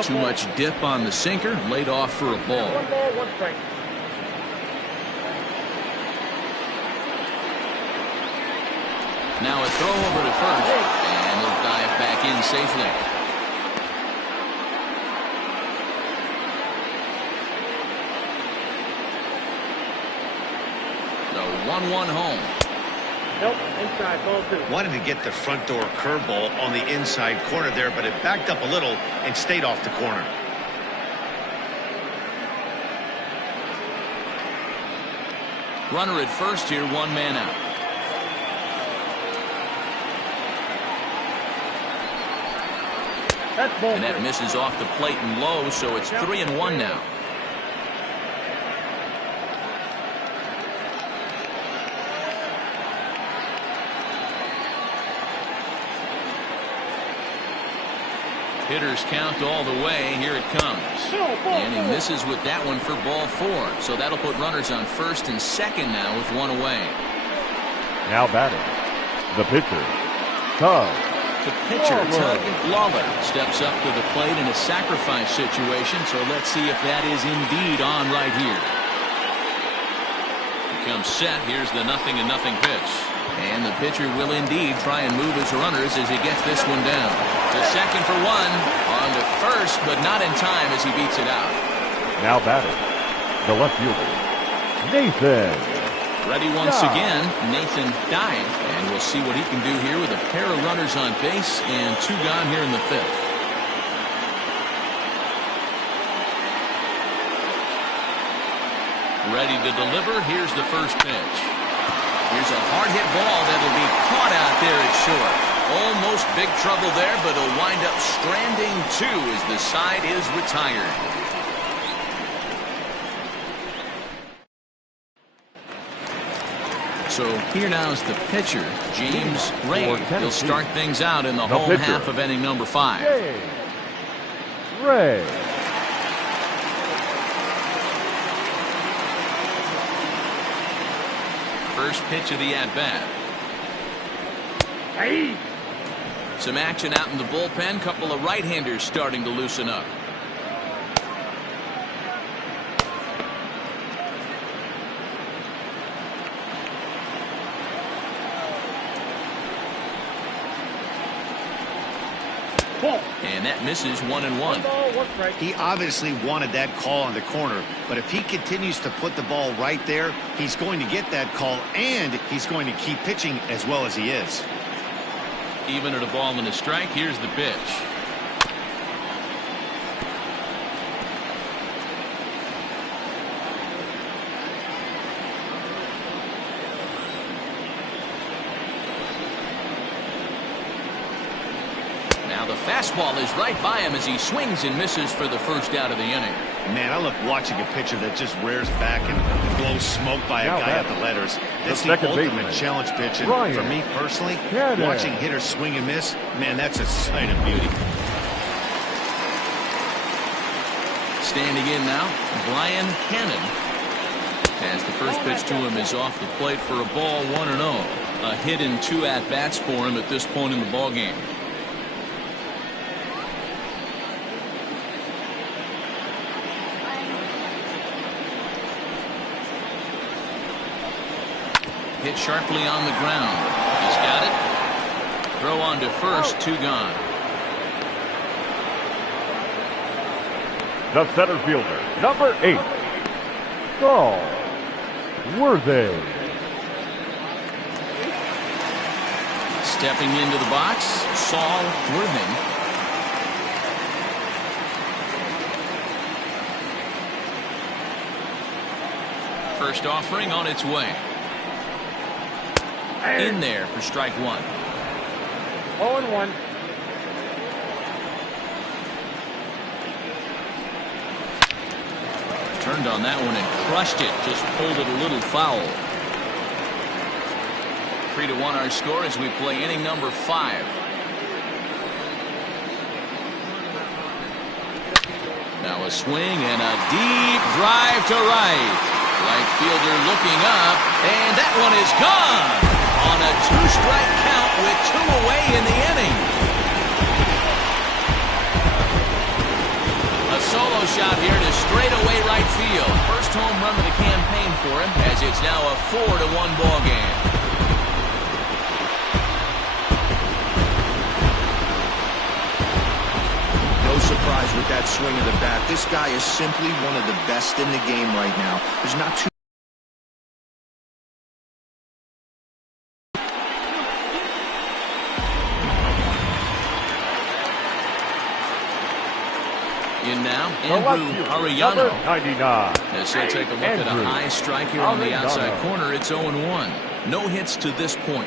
Too much dip on the sinker, laid off for a ball. 1 ball, 1 strike. Now a throw over to first, and he'll dive back in safely. The 1-1 home. Nope, inside, ball 2. Wanted to get the front door curveball on the inside corner there, but it backed up a little and stayed off the corner. Runner at first here, 1 man out. That's ball And that 3. misses off the plate and low, so it's 3-1 now. Hitters count all the way. Here it comes. And he misses with that one for ball 4. So that'll put runners on first and second now with 1 away. Now batting, the pitcher, Tug the pitcher, Tug Lawler, steps up to the plate in a sacrifice situation, so let's see if that is indeed on right here. Becomes set. Here's the 0-0 pitch. And the pitcher will indeed try and move his runners as he gets this one down. To second for one, on to first, but not in time as he beats it out. Now batting, the left fielder, Nathan. Ready once again, Nathan Dye, and we'll see what he can do here with a pair of runners on base and 2 gone here in the 5th. Ready to deliver. Here's the first pitch. Here's a hard hit ball that'll be caught out there at short. Almost big trouble there, but he'll wind up stranding 2 as the side is retired. So here now is the pitcher, James Ray. He'll start things out in the home half of inning number 5. Ray. First pitch of the at-bat. Some action out in the bullpen. Couple of right-handers starting to loosen up. And that misses 1-1. He obviously wanted that call on the corner, but if he continues to put the ball right there, he's going to get that call, and he's going to keep pitching as well as he is. Even at a ball and a strike, here's the pitch. Now the fastball is right by him as he swings and misses for the first out of the inning. Man, I love watching a pitcher that just rears back and blows smoke by a guy at the letters. That's the ultimate challenge pitch. And for me personally, watching hitters swing and miss, man, that's a sight of beauty. Standing in now, Brian Cannon. As the first pitch to him is off the plate for a ball, 1-0. A hit in 2 at-bats for him at this point in the ballgame. Hit sharply on the ground. He's got it. Throw on to first, 2 gone. The center fielder, number 8, Saul Worthy. Stepping into the box, Saul Worthy. First offering on its way. In there for strike 1. 0-1. Turned on that one and crushed it. Just pulled it a little foul. 3-1 our score as we play inning number 5. Now a swing and a deep drive to right. Right fielder looking up, and that one is gone. On a 2-strike count with 2 away in the inning. A solo shot here to straightaway right field. First home run of the campaign for him, as it's now a 4-1 ball game. No surprise with that swing of the bat. This guy is simply one of the best in the game right now. There's not too in now, Andrew Arellano. 99. As he'll take a look at a high strike here on the outside corner. It's 0-1. No hits to this point.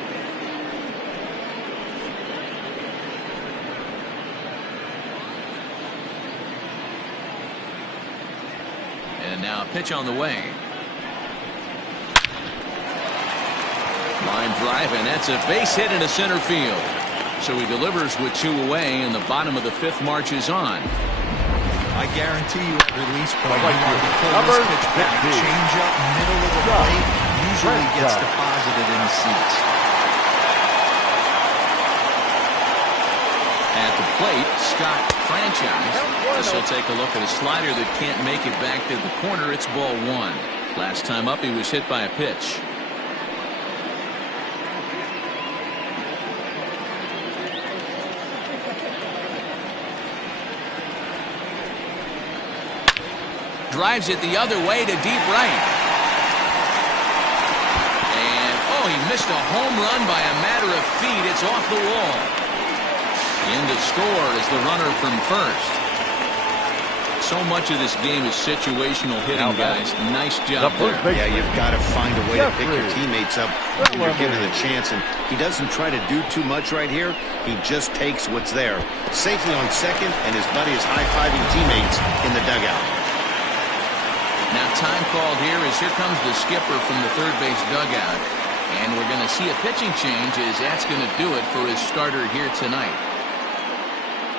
And now a pitch on the way. Line drive, and that's a base hit into center field. So he delivers with 2 away, and the bottom of the 5th marches on. I guarantee you at release point, you want to pull this pitch back. Change up middle of the plate usually gets deposited in the seats. At the plate, Scott Franchise. As he'll take a look at a slider that can't make it back to the corner. It's ball one. Last time up, he was hit by a pitch. Drives it the other way to deep right. And, oh, he missed a home run by a matter of feet. It's off the wall. In to score is the runner from first. So much of this game is situational hitting, guys. Nice job there. Yeah, you've got to find a way to pick your teammates up when you're given the chance. And he doesn't try to do too much right here. He just takes what's there. Safely on second, and his buddy is high-fiving teammates in the dugout. Now time called here as here comes the skipper from the third base dugout. And we're going to see a pitching change as that's going to do it for his starter here tonight.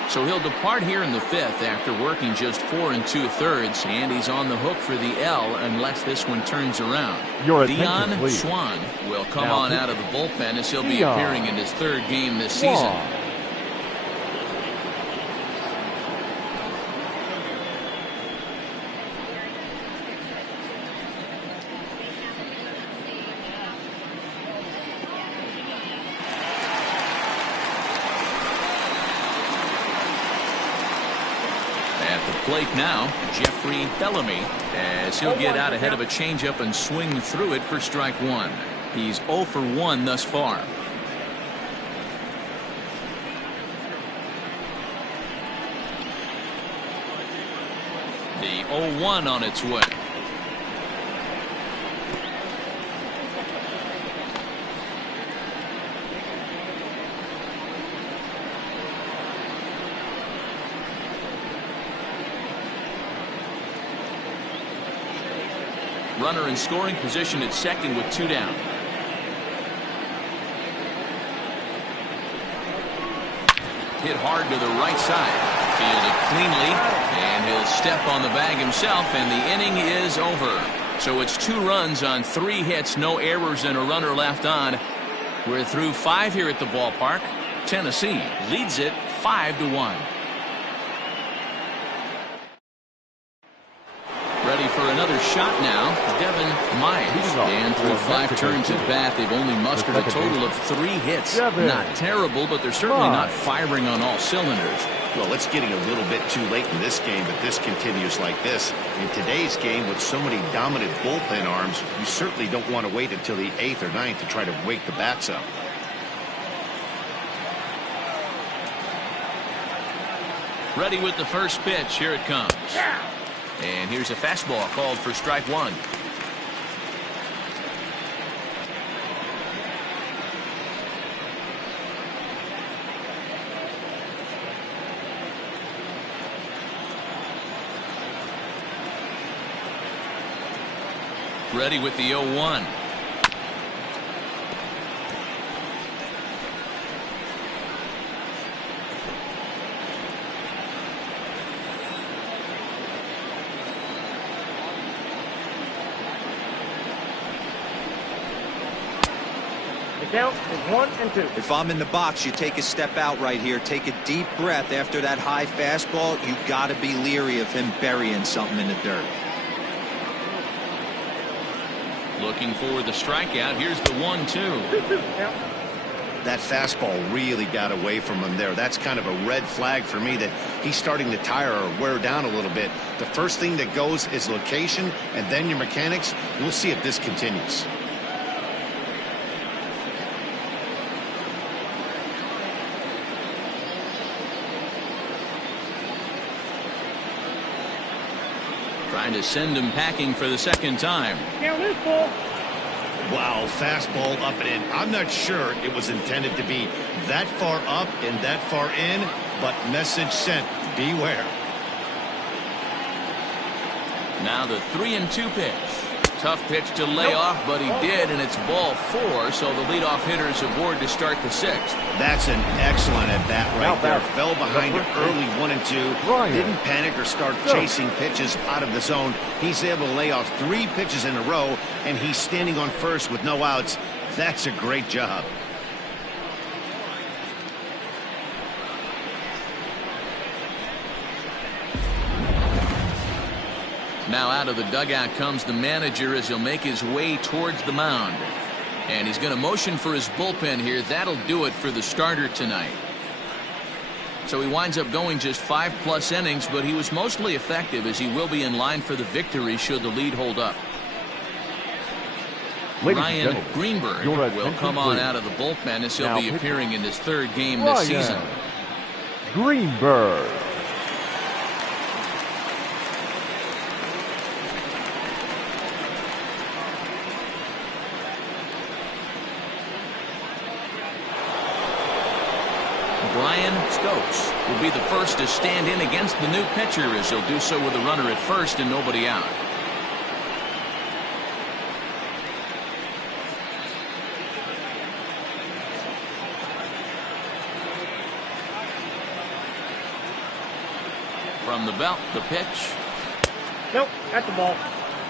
So he'll depart here in the fifth after working just 4 2/3, and he's on the hook for the L unless this one turns around. Dion Swan will come on out of the bullpen as he'll be appearing in his third game this season. Plate now, Jeffrey Bellamy, as he'll get out ahead of a changeup and swing through it for strike one. He's 0 for 1 thus far. The 0-1 on its way. Runner in scoring position at second with 2 down. Hit hard to the right side. Fielded cleanly, and he'll step on the bag himself, and the inning is over. So it's 2 runs on 3 hits, no errors, and a runner left on. We're through 5 here at the ballpark. Tennessee leads it 5-1. Ready for another shot now, Devin Myers. And through 5 turns at bat, they've only mustered a total of 3 hits. Not terrible, but they're certainly not firing on all cylinders. Well, it's getting a little bit too late in this game, but this continues like this. In today's game, with so many dominant bullpen arms, you certainly don't want to wait until the 8th or 9th to try to wake the bats up. Ready with the first pitch. Here it comes. And here's a fastball called for strike one. Ready with the 0-1. Count is 1 and 2. If I'm in the box, you take a step out right here. Take a deep breath after that high fastball. You got to be leery of him burying something in the dirt. Looking for the strikeout. Here's the 1-2. That fastball really got away from him there. That's kind of a red flag for me that he's starting to tire or wear down a little bit. The first thing that goes is location and then your mechanics. We'll see if this continues. Trying to send him packing for the second time. Count is full. Wow, fastball up and in. I'm not sure it was intended to be that far up and that far in, but message sent. Beware. Now the 3-2 pitch. Tough pitch to lay off, but he did, and it's ball 4, so the leadoff hitter is aboard to start the 6th. That's an excellent at-bat right there. Fell behind it early 1-2. Didn't panic or start chasing pitches out of the zone. He's able to lay off 3 pitches in a row, and he's standing on first with no outs. That's a great job. Now out of the dugout comes the manager as he'll make his way towards the mound. And he's going to motion for his bullpen here. That'll do it for the starter tonight. So he winds up going just 5+ innings, but he was mostly effective as he will be in line for the victory should the lead hold up. Ryan Greenberg will come on out of the bullpen as he'll be appearing in his 3rd game this season. Greenberg. Brian Stokes will be the first to stand in against the new pitcher as he'll do so with a runner at first and nobody out. From the belt, the pitch. Nope, that's the ball.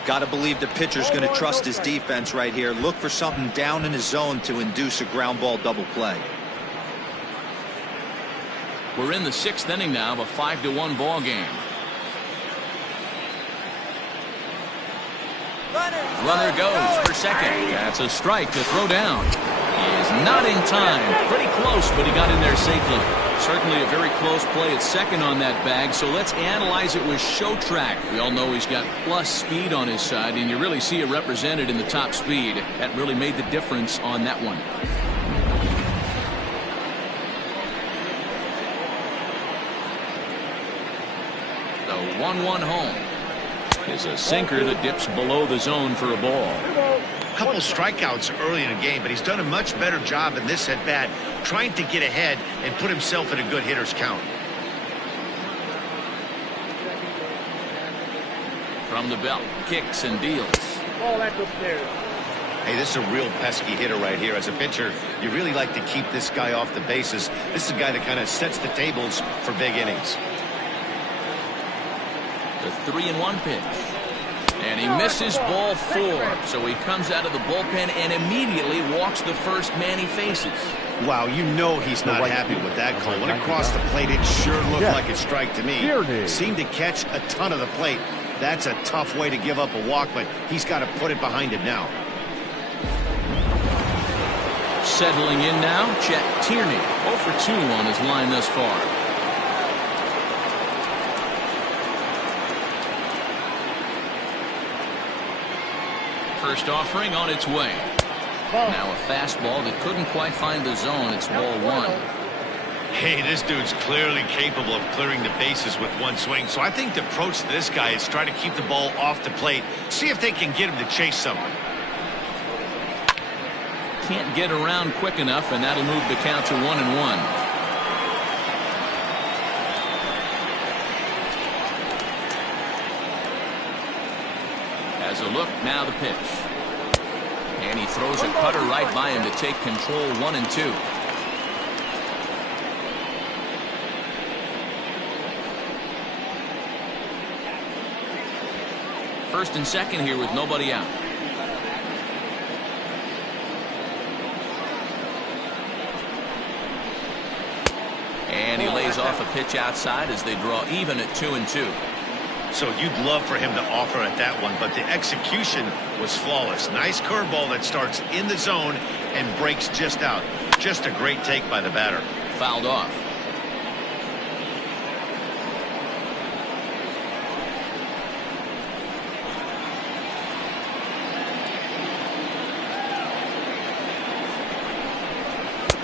Got to believe the pitcher's going to trust his defense right here. Look for something down in his zone to induce a ground ball double play. We're in the 6th inning now of a 5-1 ball game. Runner goes for second. That's a strike to throw down. He is not in time. Pretty close, but he got in there safely. Certainly a very close play at second on that bag, so let's analyze it with Show Track. We all know he's got plus speed on his side, and you really see it represented in the top speed. That really made the difference on that one. The 1-1 home is a sinker that dips below the zone for a ball. A couple strikeouts early in the game, but he's done a much better job in this at bat, trying to get ahead and put himself in a good hitter's count. From the belt, kicks and deals. Ball that's upstairs. Hey, this is a real pesky hitter right here. As a pitcher, you really like to keep this guy off the bases. This is a guy that kind of sets the tables for big innings. The 3-1 pitch. And he misses ball 4. So he comes out of the bullpen and immediately walks the first man he faces. Wow, you know he's not happy with that call. When across the plate, it sure looked like a strike to me. Seemed to catch a ton of the plate. That's a tough way to give up a walk, but he's got to put it behind him now. Settling in now, Chet Tierney. 0 for 2 on his line thus far. First offering on its way. Now a fastball that couldn't quite find the zone. It's ball 1. Hey, this dude's clearly capable of clearing the bases with one swing. So I think the approach to this guy is try to keep the ball off the plate. See if they can get him to chase someone. Can't get around quick enough, and that'll move the count to 1-1. As a look, now the pitch. And he throws a cutter right by him to take control. 1-2. First and second here with nobody out. And he lays off a pitch outside as they draw even at 2-2. So you'd love for him to offer at that one, but the execution was flawless. Nice curveball that starts in the zone and breaks just out. Just a great take by the batter. Fouled off.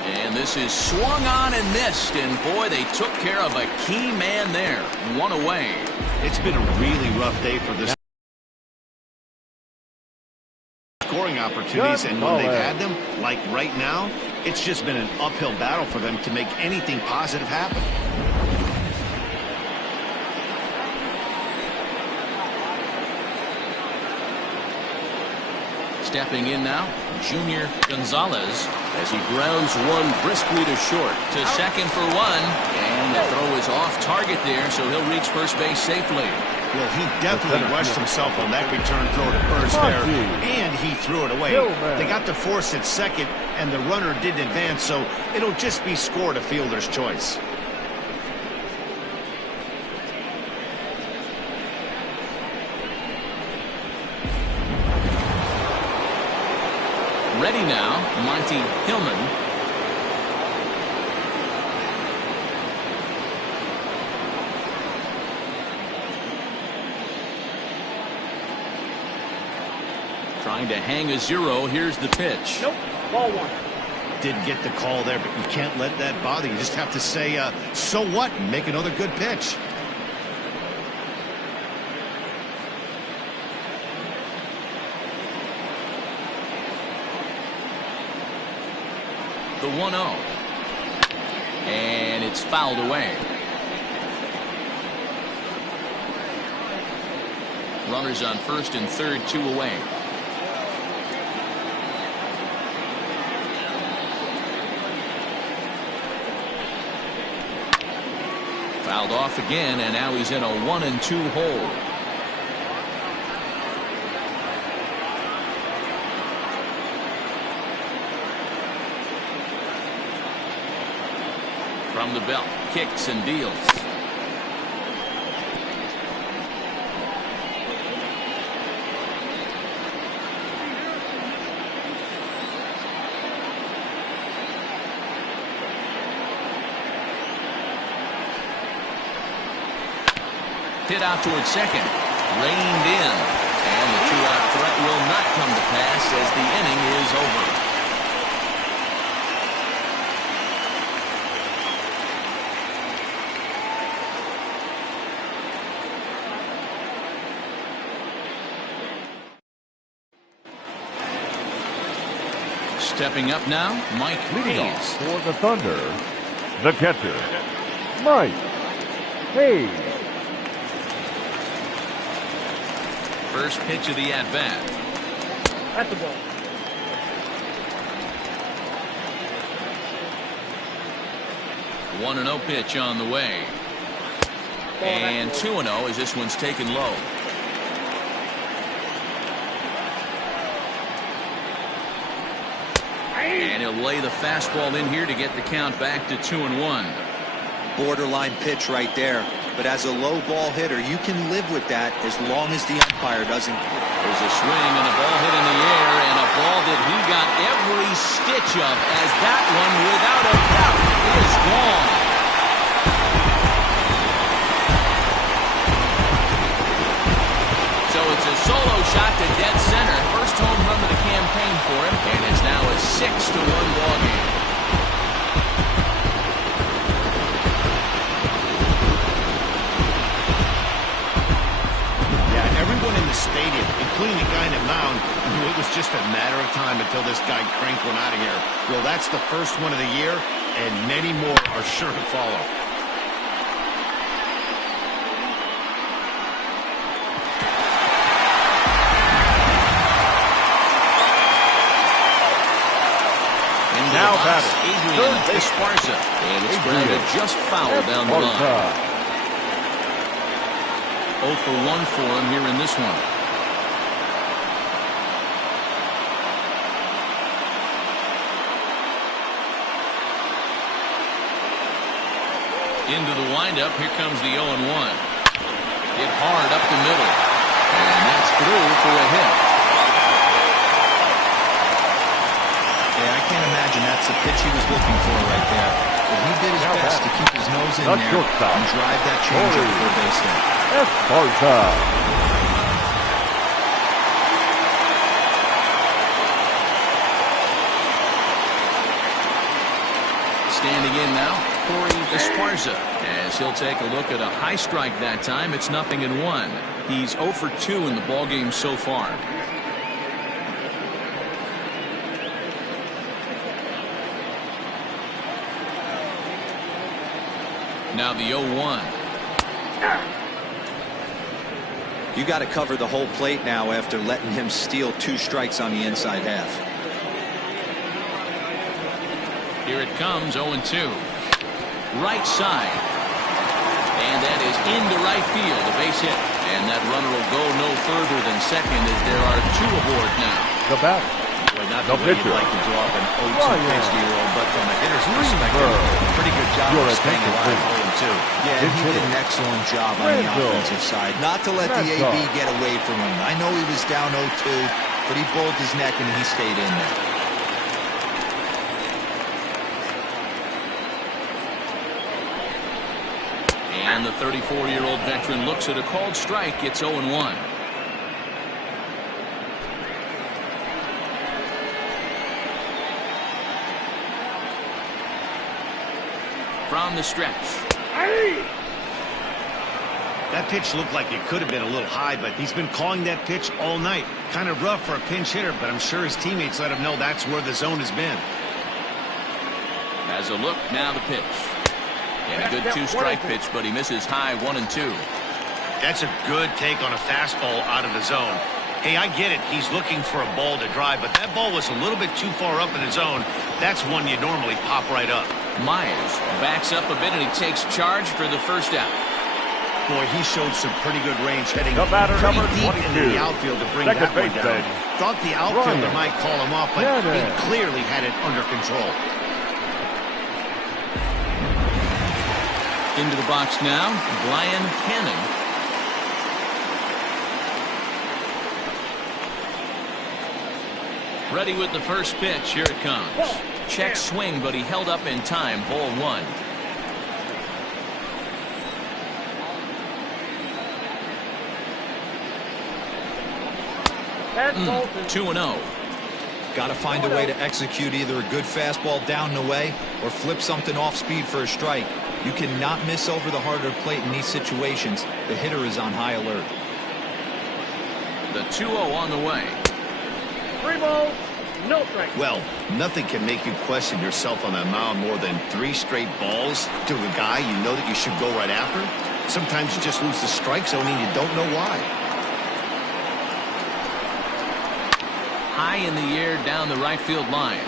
And this is swung on and missed, and boy, they took care of a key man there. 1 away. It's been a really rough day for the scoring opportunities, and when they've had them, like right now, it's just been an uphill battle for them to make anything positive happen. Stepping in now, Junior Gonzalez as he grounds one briskly to short. To second for 1, and the throw is off target there, so he'll reach first base safely. Well, he definitely rushed himself on that return throw to first there, and he threw it away. They got to force at second, and the runner didn't advance, so it'll just be scored a fielder's choice. Ready now, Monty Hillman. Trying to hang a 0. Here's the pitch. Nope. Ball 1. Didn't get the call there, but you can't let that bother you. You just have to say, so what, and make another good pitch. The 1-0. And it's fouled away. Runners on first and third, 2 away. Fouled off again, and now he's in a 1-2 hole. From the belt, kicks and deals. Hit out towards second. Reined in. And the 2-out threat will not come to pass as the inning is over. Stepping up now, Mike Leading Hayes. off for the Thunder, the catcher, Mike Hayes. First pitch of the at-bat. At the ball. One 1-0 pitch on the way. And 2-0 as this one's taken low. And he'll lay the fastball in here to get the count back to 2-1. Borderline pitch right there. But as a low ball hitter, you can live with that as long as the umpire doesn't. There's a swing and a ball hit in the air, and a ball that he got every stitch of, as that one, without a doubt, is gone. So it's a solo shot to dead center. First home run of the campaign for him, and it's now a 6-1 ball game. Everyone in the stadium, including the guy in the mound, knew it was just a matter of time until this guy cranked one out of here. Well, that's the first one of the year, and many more are sure to follow. Now Adrian Esparza, and it's grounded just foul down the line. 0 for 1 for him here in this one. Into the windup, here comes the 0-1. Hit hard up the middle, and that's through for a hit. Yeah, I can't imagine that's the pitch he was looking for right there. But he did his best to keep his nose in there and drive that changeup for a base hit. Esparza. Standing in now, Corey Esparza, as he'll take a look at a high strike that time. It's 0-1. He's 0 for 2 in the ballgame so far. Now the 0-1. You got to cover the whole plate now after letting him steal 2 strikes on the inside half. Here it comes, 0-2. Right side. And that is into right field, a base hit. And that runner will go no further than second as there are 2 aboard now. The bat. Not the the way you'd pitcher. like to draw up an 0-2 pitch to your own, but from a hitter's perspective, pretty good job Your of staying attention, alive 0-2. Yeah, he did an excellent job on the offensive side. Not to let the AB get away from him. I know he was down 0-2, but he bowled his neck and he stayed in there. 34-year-old veteran looks at a called strike. It's 0-1. From the stretch. That pitch looked like it could have been a little high, but he's been calling that pitch all night. Kind of rough for a pinch hitter, but I'm sure his teammates let him know that's where the zone has been. Has a look, now the pitch. And a good two-strike pitch, but he misses high 1-2. That's a good take on a fastball out of the zone. Hey, I get it. He's looking for a ball to drive, but that ball was a little bit too far up in the zone. That's one you normally pop right up. Myers backs up a bit, and he takes charge for the first out. Boy, he showed some pretty good range heading The batter, pretty number deep 22. into the outfield to bring Second that one down. baseman, Thought the outfielder Ryan might call him off, but he clearly had it under control. Into the box now, Brian Cannon. Ready with the first pitch. Here it comes. Check swing, but he held up in time. Ball 1. 2-0. Got to find a way to execute either a good fastball down and away or flip something off speed for a strike. You cannot miss over the heart of the plate in these situations. The hitter is on high alert. The 2-0 on the way. 3 balls, no strikes. Well, nothing can make you question yourself on that mound more than 3 straight balls to a guy you know that you should go right after. Sometimes you just lose the strike zone and you don't know why. High in the air down the right field line.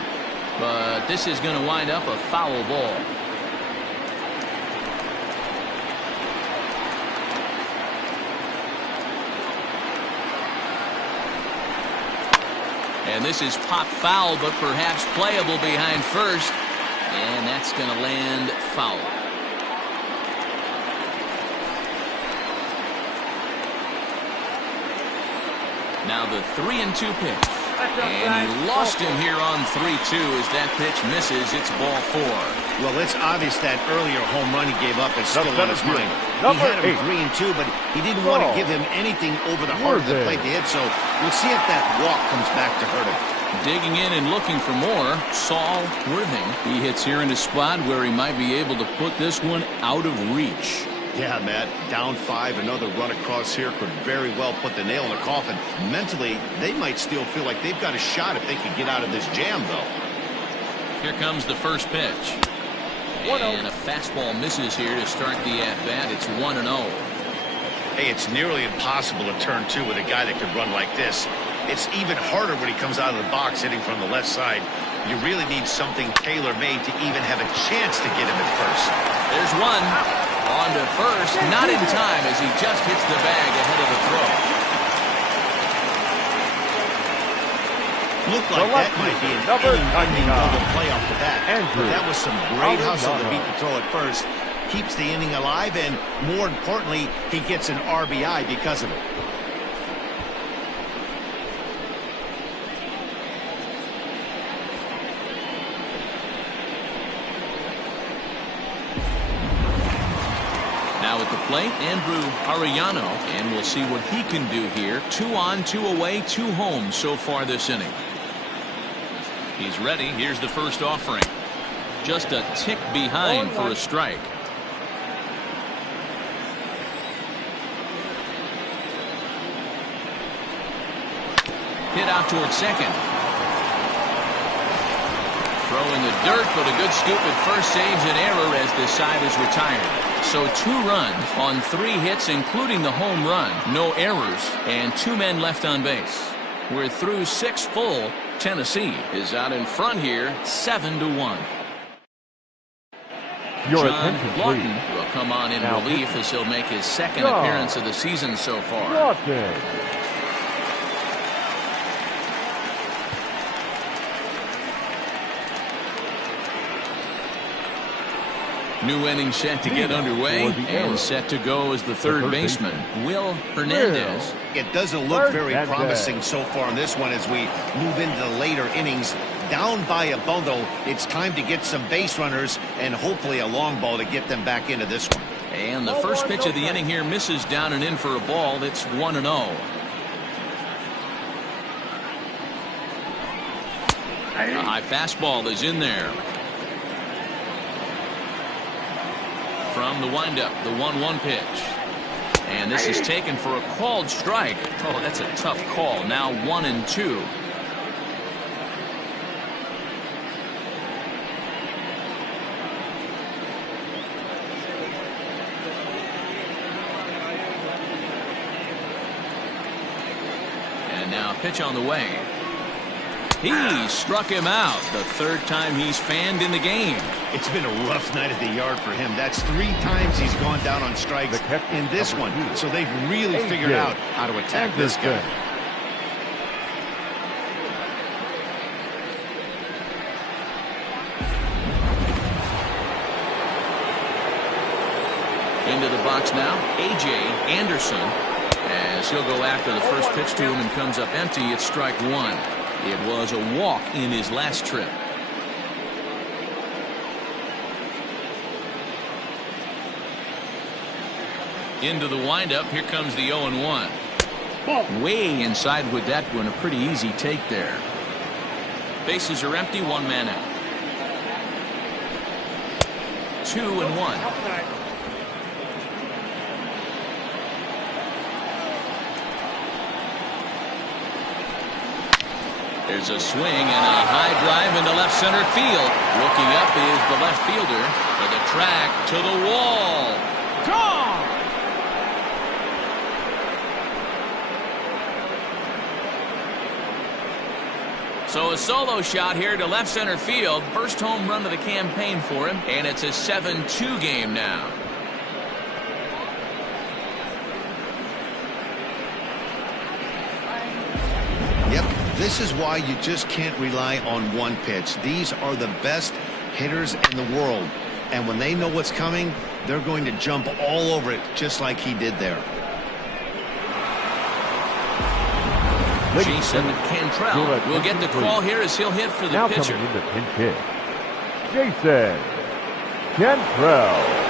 But this is going to wind up a foul ball. And this is pop foul, but perhaps playable behind first. And that's going to land foul. Now the 3-2 pitch. And he lost him here on 3-2 as that pitch misses. It's ball 4. Well, it's obvious that earlier home run he gave up is still on his mind. He Number had him 8. 3-2, but he didn't want to give him anything over the heart of the plate to hit, so we'll see if that walk comes back to hurt him. Digging in and looking for more, Saul Worthing. He hits here in a spot where he might be able to put this one out of reach. Yeah, Matt, down 5, another run across here could very well put the nail in the coffin. Mentally, they might still feel like they've got a shot if they can get out of this jam, though. Here comes the first pitch. And a fastball misses here to start the at-bat. It's 1-0. Hey, it's nearly impossible to turn 2 with a guy that could run like this. It's even harder when he comes out of the box hitting from the left side. You really need something tailor-made to even have a chance to get him at first. There's one. On to first. Not in time as he just hits the bag ahead of the throw. Looked like that might be an inning double play off the bat. But that was some great hustle to beat the throw at first. Keeps the inning alive, and more importantly, he gets an RBI because of it. Now at the plate, Andrew Arellano, and we'll see what he can do here. 2 on, 2 away, 2 home so far this inning. He's ready. Here's the first offering. Just a tick behind for a strike. Hit out towards second. Throw in the dirt, but a good scoop at first saves an error as this side is retired. So 2 runs on 3 hits, including the home run. No errors, and 2 men left on base. We're through 6 full. Tennessee is out in front here, 7-1. Your John attention, Lawton please. will come on in Now, relief as he'll make his second John appearance of the season so far. Lawton. New inning set to get underway and set to go as the third baseman, Will Hernandez. It doesn't look very Hernandez. promising so far in this one as we move into the later innings. Down by a bundle, it's time to get some base runners and hopefully a long ball to get them back into this one. And the first pitch of the inning here misses down and in for a ball. It's 1-0. A high fastball is in there. From the windup, the 1-1 pitch. And this is taken for a called strike. Oh, that's a tough call. Now 1-2. And now pitch on the way. He struck him out. The third time he's fanned in the game. It's been a rough night at the yard for him. That's 3 times he's gone down on strikes in this one. So they've really figured out how to attack this guy. Into the box now, A.J. Anderson. As he'll go after the first pitch to him and comes up empty. It's strike 1. It was a walk in his last trip. Into the windup. Here comes the 0-1. Way inside with that one. A pretty easy take there. Bases are empty. 1 man out. 2-1. There's a swing and a high drive into left center field. Looking up is the left fielder for the track to the wall. Gone! So a solo shot here to left center field. First home run of the campaign for him, and it's a 7-2 game now. This is why you just can't rely on one pitch. These are the best hitters in the world. And when they know what's coming, they're going to jump all over it, just like he did there. Jason Cantrell will get the call here as he'll hit for the pitcher. Now coming in the pinch hit, Jason Cantrell.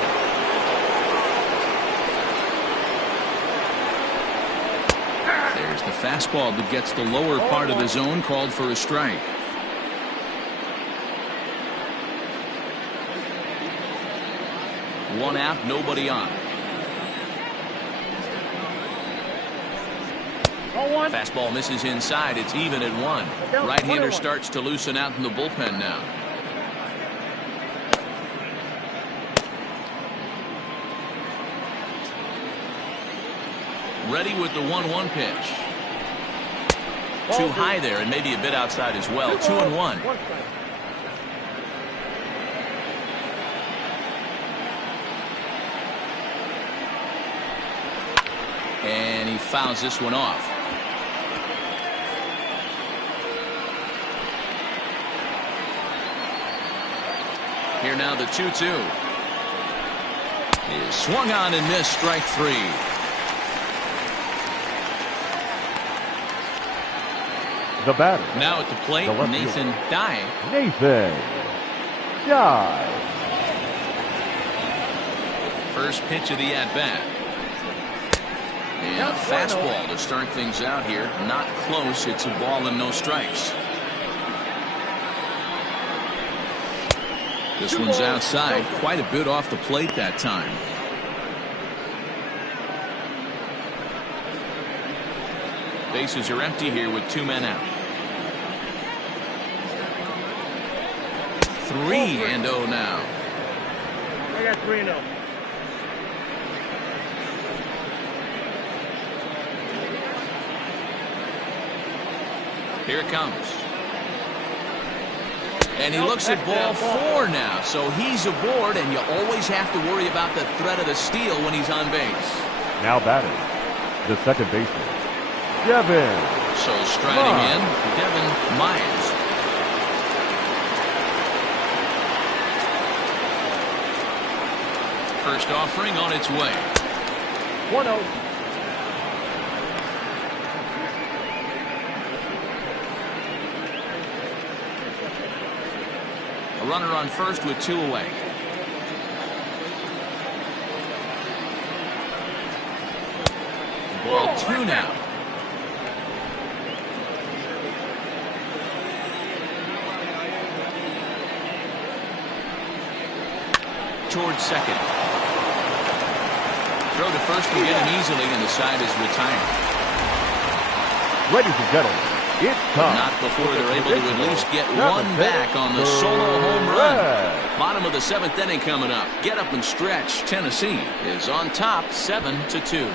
There's the fastball that gets the lower part of the zone, called for a strike. One out, nobody on. Fastball misses inside. It's even at 1. Right-hander starts to loosen out in the bullpen now. Ready with the 1-1 pitch. Too high there and maybe a bit outside as well. 2-1. And he fouls this one off. Here now the 2-2. Is swung on and missed, strike 3. The batter. Now at the plate, Nathan Dye. Nathan Dye. First pitch of the at-bat. And a fastball to start things out here. Not close. It's a ball and no strikes. This one's outside. Quite a bit off the plate that time. Bases are empty here with 2 men out. 3-0 now. I got 3-0. Here it comes. And he looks at ball 4 now. So he's aboard, and you always have to worry about the threat of the steal when he's on base. Now batting, the second baseman, Devin. So striding in, Devin Myers. First offering on its way. 1-0. A runner on first with 2 away. Ball 2 now. Towards second. Throw to first and get him easily, and the side is retired. Ladies and gentlemen, it's time. Not before they're able to at least get one back on the solo home run. Bottom of the 7th inning coming up. Get up and stretch. Tennessee is on top 7-2.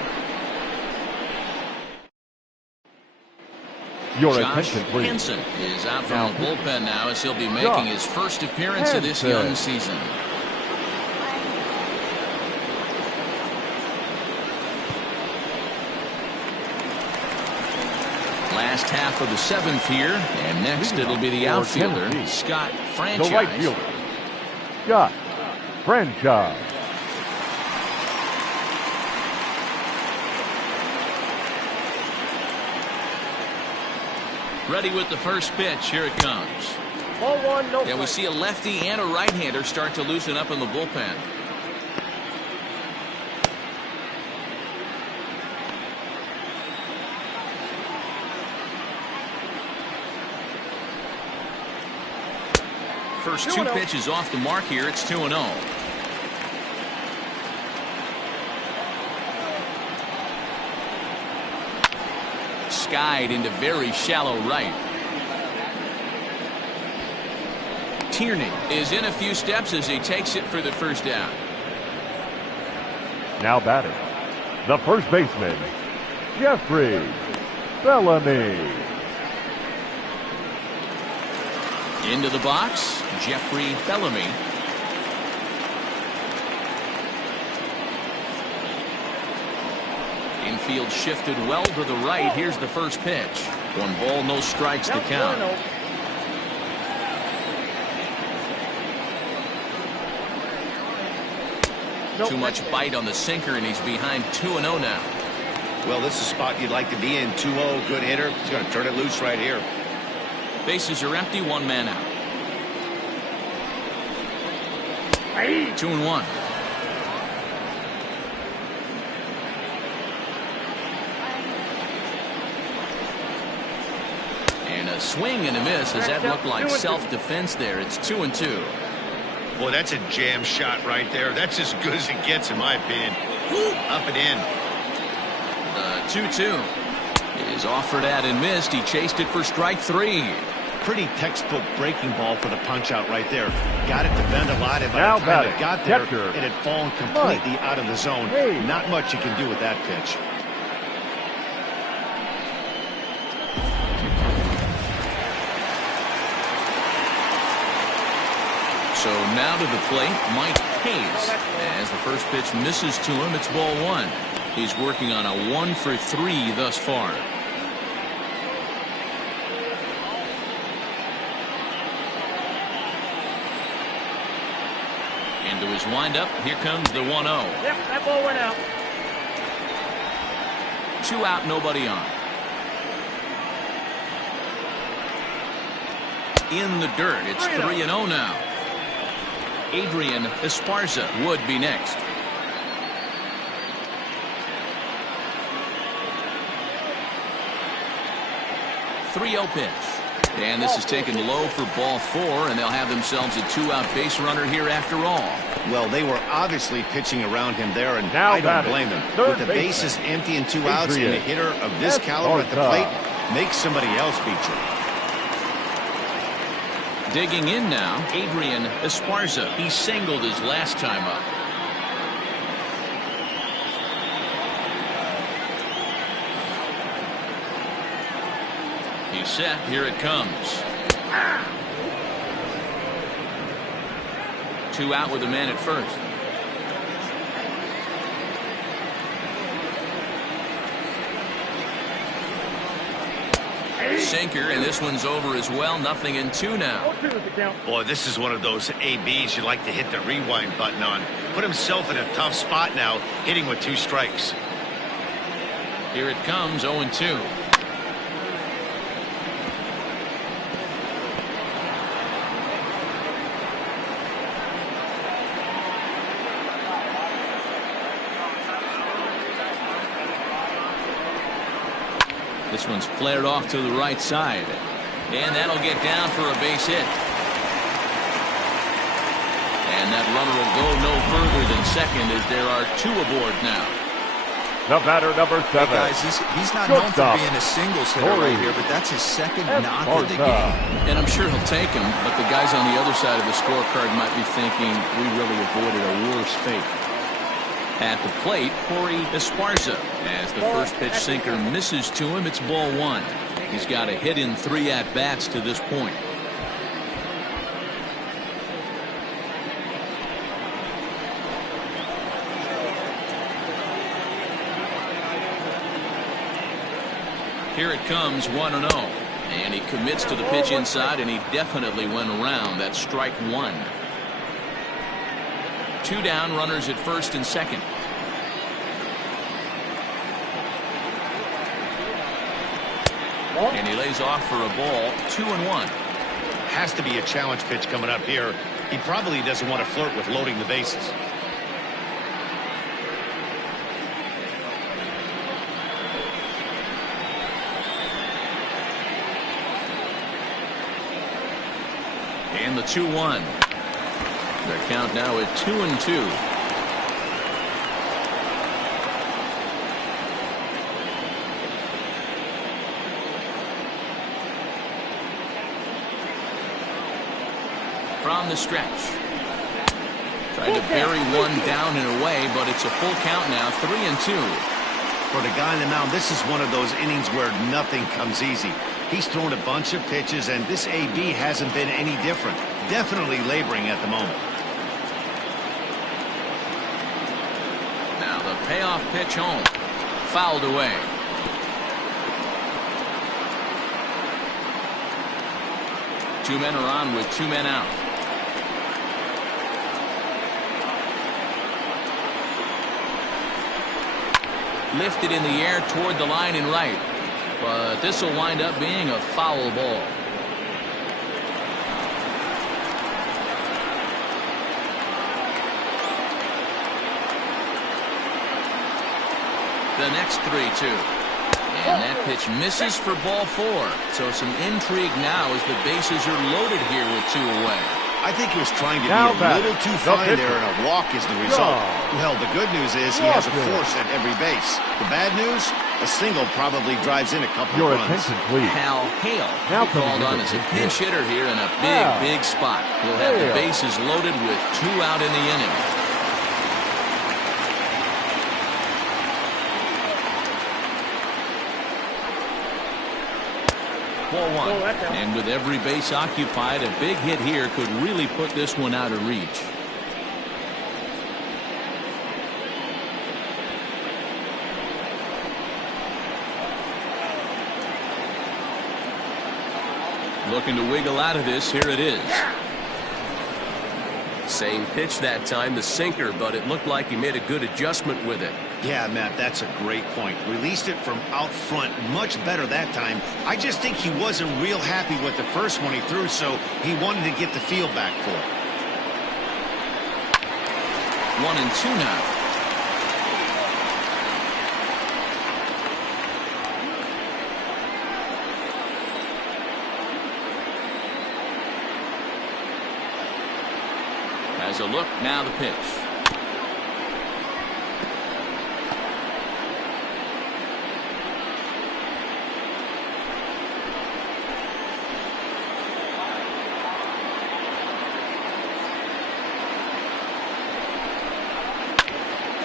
Your Josh attention, please. Henson is out from the bullpen now as he'll be making his first appearance of this young season. Last half of the 7th here, and next it'll be the outfielder, Scott Franchise. The right fielder, Scott Franchise. Ready with the first pitch. Here it comes. Ball 1, no Yeah, we strike. see a lefty and a right-hander start to loosen up in the bullpen. First 2 pitches off the mark here. It's 2-0. Skied into very shallow right. Tierney is in a few steps as he takes it for the first down. Now batting, the first baseman, Jeffrey Bellamy. Into the box, Jeffrey Bellamy. Infield shifted well to the right. Here's the first pitch. 1 ball, no strikes to count. Too much bite on the sinker, and he's behind 2-0 now. Well, this is a spot you'd like to be in. 2-0, good hitter. He's going to turn it loose right here. Bases are empty, 1 man out. 2-1. And a swing and a miss. Does that look like self-defense there? It's 2-2. Boy, that's a jam shot right there. That's as good as it gets, in my opinion. Up and in. The 2-2 is offered at and missed. He chased it for strike 3. Pretty textbook breaking ball for the punch out right there. Got it to bend a lot, and by Now the time it batting, got there, catcher, it had fallen completely out of the zone. Hey. Not much you can do with that pitch. So now to the plate, Mike Hayes. As the first pitch misses to him, it's ball 1. He's working on a 1 for 3 thus far. Into his windup, here comes the 1-0. Yep, that ball went out. 2 out, nobody on. In the dirt, it's 3-0 now. Adrian Esparza would be next. .30 pitch. And this is taken low for ball 4, and they'll have themselves a 2-out base runner here after all. Well, they were obviously pitching around him there, and Now I don't batting, blame them. third With the bases baseman, empty and 2 outs, and a Adrian hitter of this caliber at the Esparza. plate makes somebody else beat you. Digging in now, Adrian Esparza. He singled his last time up. He's set. Here it comes. 2 out with a man at first. Sinker, and this one's over as well. Nothing in 2 now. 0-2 is the count. Boy, this is one of those ABs you like to hit the rewind button on. Put himself in a tough spot now, hitting with 2 strikes. Here it comes, 0-2. This one's flared off to the right side. And that'll get down for a base hit. And that runner will go no further than second as there are 2 aboard now. The batter, number 7. Hey guys, he's not known for being a singles hitter right here, but that's his second knock of the game. And I'm sure he'll take him, but the guys on the other side of the scorecard might be thinking we really avoided a worse fate. At the plate, Corey Esparza. As the first pitch sinker misses to him, it's ball 1. He's got a hit in 3 at-bats to this point. Here it comes, 1-0. And he commits to the pitch inside, and he definitely went around. That's strike 1. 2 down, runners at first and second. And he lays off for a ball, 2-1. Has to be a challenge pitch coming up here. He probably doesn't want to flirt with loading the bases. And the 2-1. Their count now at 2-2. From the stretch. Tried to bury one down and away, but it's a full count now, 3-2. For the guy on the mound, this is one of those innings where nothing comes easy. He's thrown a bunch of pitches, and this AB hasn't been any different. Definitely laboring at the moment. Now the payoff pitch home. Fouled away. Two men are on with 2 men out. Lifted in the air toward the line and right. But this will wind up being a foul ball. The next 3-2. And that pitch misses for ball 4. So some intrigue now as the bases are loaded here with 2 away. I think he was trying to Now be a little too fine there, and a walk is the result. Well, the good news is he has a force at every base. The bad news, a single probably drives in a couple Your of runs. attention, please. Hal Hale Now called on as a pinch hitter here in a big spot. He'll have the bases loaded with 2 out in the inning. Ball 1. And with every base occupied, a big hit here could really put this one out of reach. Looking to wiggle out of this. Here it is. Same pitch that time, the sinker, but it looked like he made a good adjustment with it. Yeah, Matt, that's a great point. Released it from out front much better that time. I just think he wasn't real happy with the first one he threw, so he wanted to get the feel back for it. 1-2 now. As a look, now the pitch.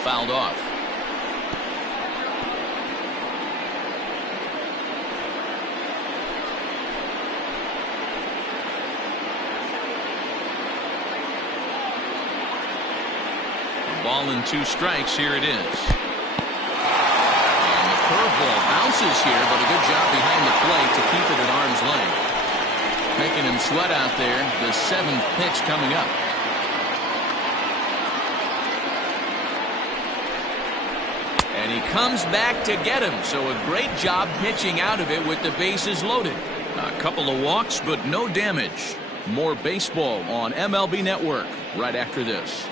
Fouled off. Ball and 2 strikes. Here it is. And the curveball bounces here, but a good job behind the plate to keep it at arm's length. Making him sweat out there. The 7th pitch coming up. And he comes back to get him. So a great job pitching out of it with the bases loaded. A couple of walks, but no damage. More baseball on MLB Network right after this.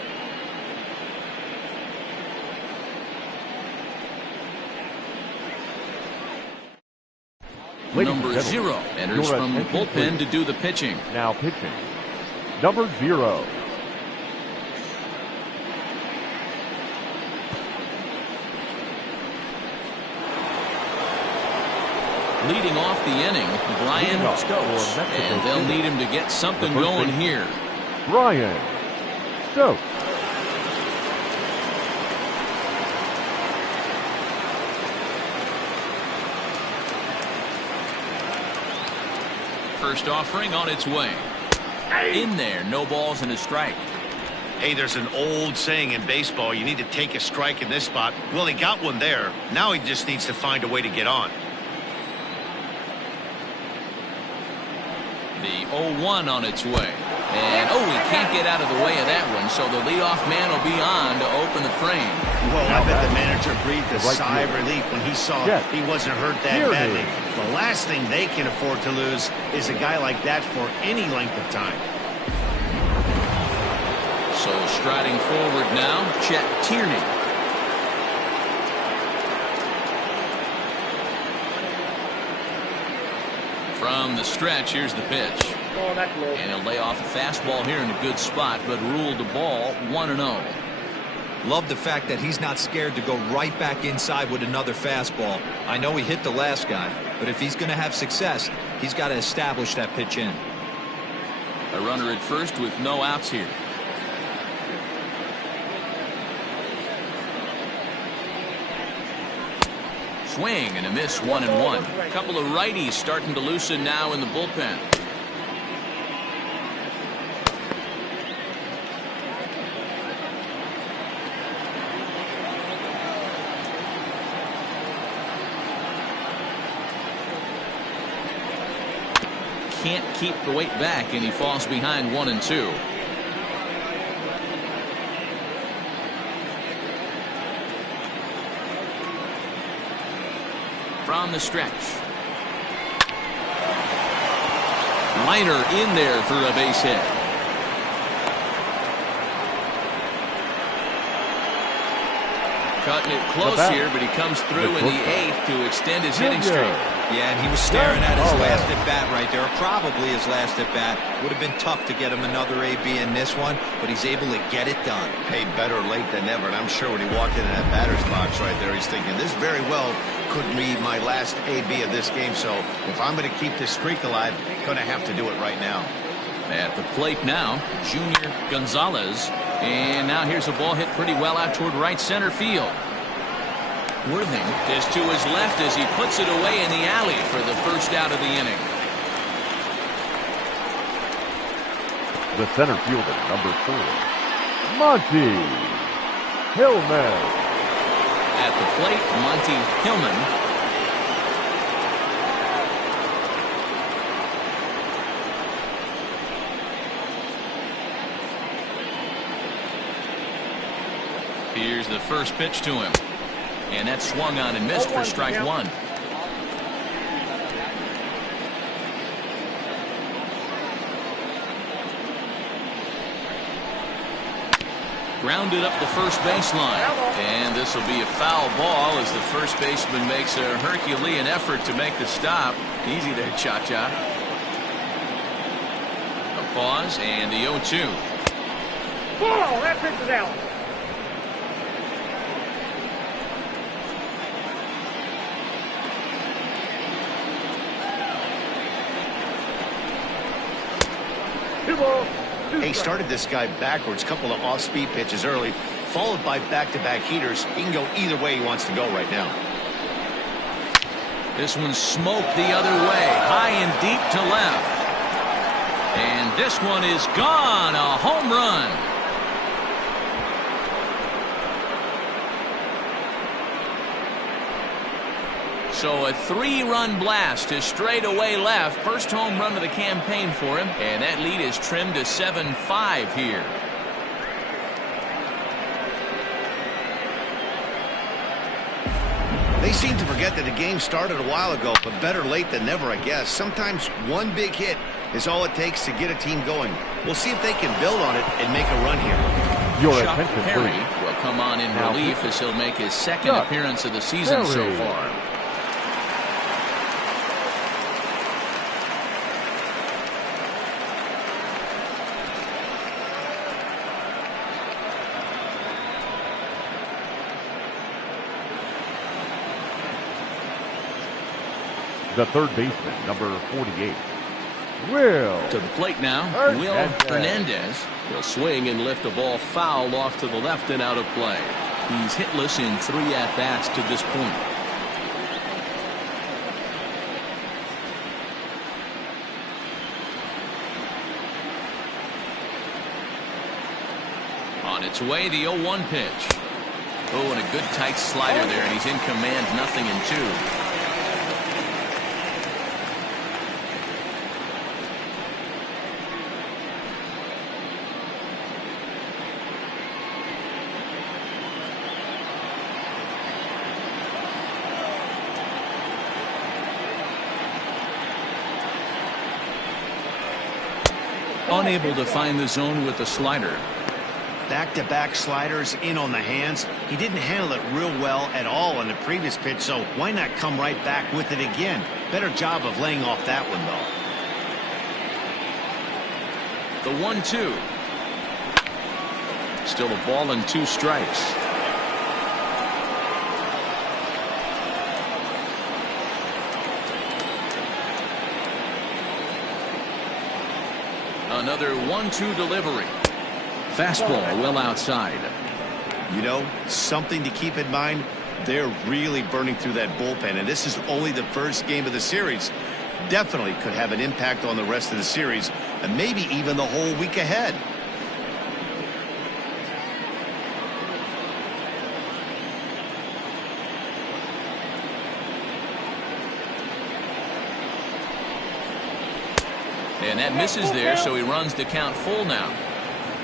Ladies Number and 0 gentlemen, enters your from the attention, bullpen please. to do the pitching. Now pitching. Number 0. Leading off the inning, Brian Leading off Stokes. for Mexico And they'll City. need him to get something The first going baseman. here. Brian Stokes. First offering on its way. In there, no balls and a strike. Hey, there's an old saying in baseball, you need to take a strike in this spot. Well, he got one there. Now he just needs to find a way to get on. The 0-1 on its way. And, he can't get out of the way of that one, so the leadoff man will be on to open the frame. Well, I Now bet the batting, manager breathed a the right sigh of fielder. relief when he saw Yes. he wasn't hurt that Here it badly. is. The last thing they can afford to lose is a guy like that for any length of time. So striding forward now, Chet Tierney. From the stretch, here's the pitch. Oh, that's low. And he'll lay off a fastball here in a good spot, but ruled the ball 1-0. Love the fact that he's not scared to go right back inside with another fastball. I know he hit the last guy, but if he's going to have success, he's got to establish that pitch in. A runner at first with no outs here. Swing and a miss, 1-1. A couple of righties starting to loosen now in the bullpen. Can't keep the weight back, and he falls behind 1-2. From the stretch. Liner in there for a base hit. Cutting it close here, but he comes through in the 8th to extend his hitting streak. Yeah, and he was staring at his last at bat right there, probably his last at bat. Would have been tough to get him another AB in this one, but he's able to get it done. Hey, better late than never. And I'm sure when he walked into that batter's box right there, he's thinking, this very well could be my last AB of this game. So if I'm going to keep this streak alive, going to have to do it right now. At the plate now, Junior Gonzalez. And now here's a ball hit pretty well out toward right center field. Worthing is to his left as he puts it away in the alley for the first out of the inning. The center fielder, number 4, Monty Hillman. At the plate, Monty Hillman. Here's the first pitch to him. And that swung on and missed for strike 1. Grounded up the first baseline. And this will be a foul ball as the first baseman makes a Herculean effort to make the stop. Easy there, Cha-Cha. A pause and the 0-2. Ball, that pitch is out. He started this guy backwards, couple of off-speed pitches early, followed by back-to-back heaters. He can go either way he wants to go right now. This one smoked the other way, high and deep to left. And this one is gone, a home run. So a 3-run blast to straightaway left. First home run of the campaign for him. And that lead is trimmed to 7-5 here. They seem to forget that the game started a while ago, but better late than never, I guess. Sometimes one big hit is all it takes to get a team going. We'll see if they can build on it and make a run here. Your Chuck attention, Perry please. will come on in Now, relief as he'll make his second Chuck appearance of the season so Perry. far. the third baseman, number 48, Will. To the plate now, Will Hernandez. He'll swing and lift a ball foul off to the left and out of play. He's hitless in 3 at-bats to this point. On its way, the 0-1 pitch. Oh, and a good tight slider there, and he's in command, 0-2. Unable to find the zone with the slider. Back-to-back sliders in on the hands. He didn't handle it real well at all on the previous pitch, so why not come right back with it again? Better job of laying off that one, though. The 1-2. Still a ball and 2 strikes. Another 1-2 delivery. Fastball well outside. You know, something to keep in mind, they're really burning through that bullpen, and this is only the first game of the series. Definitely could have an impact on the rest of the series, and maybe even the whole week ahead. And that misses there, so he runs the count full now.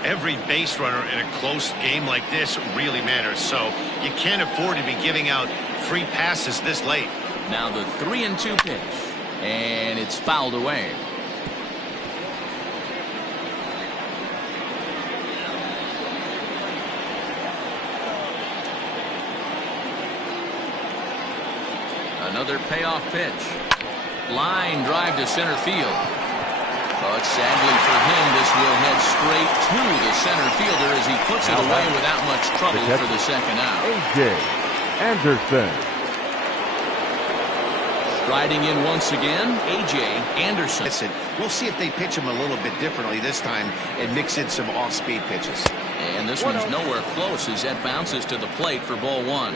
Every base runner in a close game like this really matters, so you can't afford to be giving out free passes this late. Now the 3-2 pitch, and it's fouled away. Another payoff pitch. Line drive to center field. But sadly for him, this will head straight to the center fielder as he puts it away without much trouble for the second out. A.J. Anderson. Riding in once again, A.J. Anderson. Listen, we'll see if they pitch him a little bit differently this time and mix in some off-speed pitches. And this one's nowhere close as that bounces to the plate for ball 1.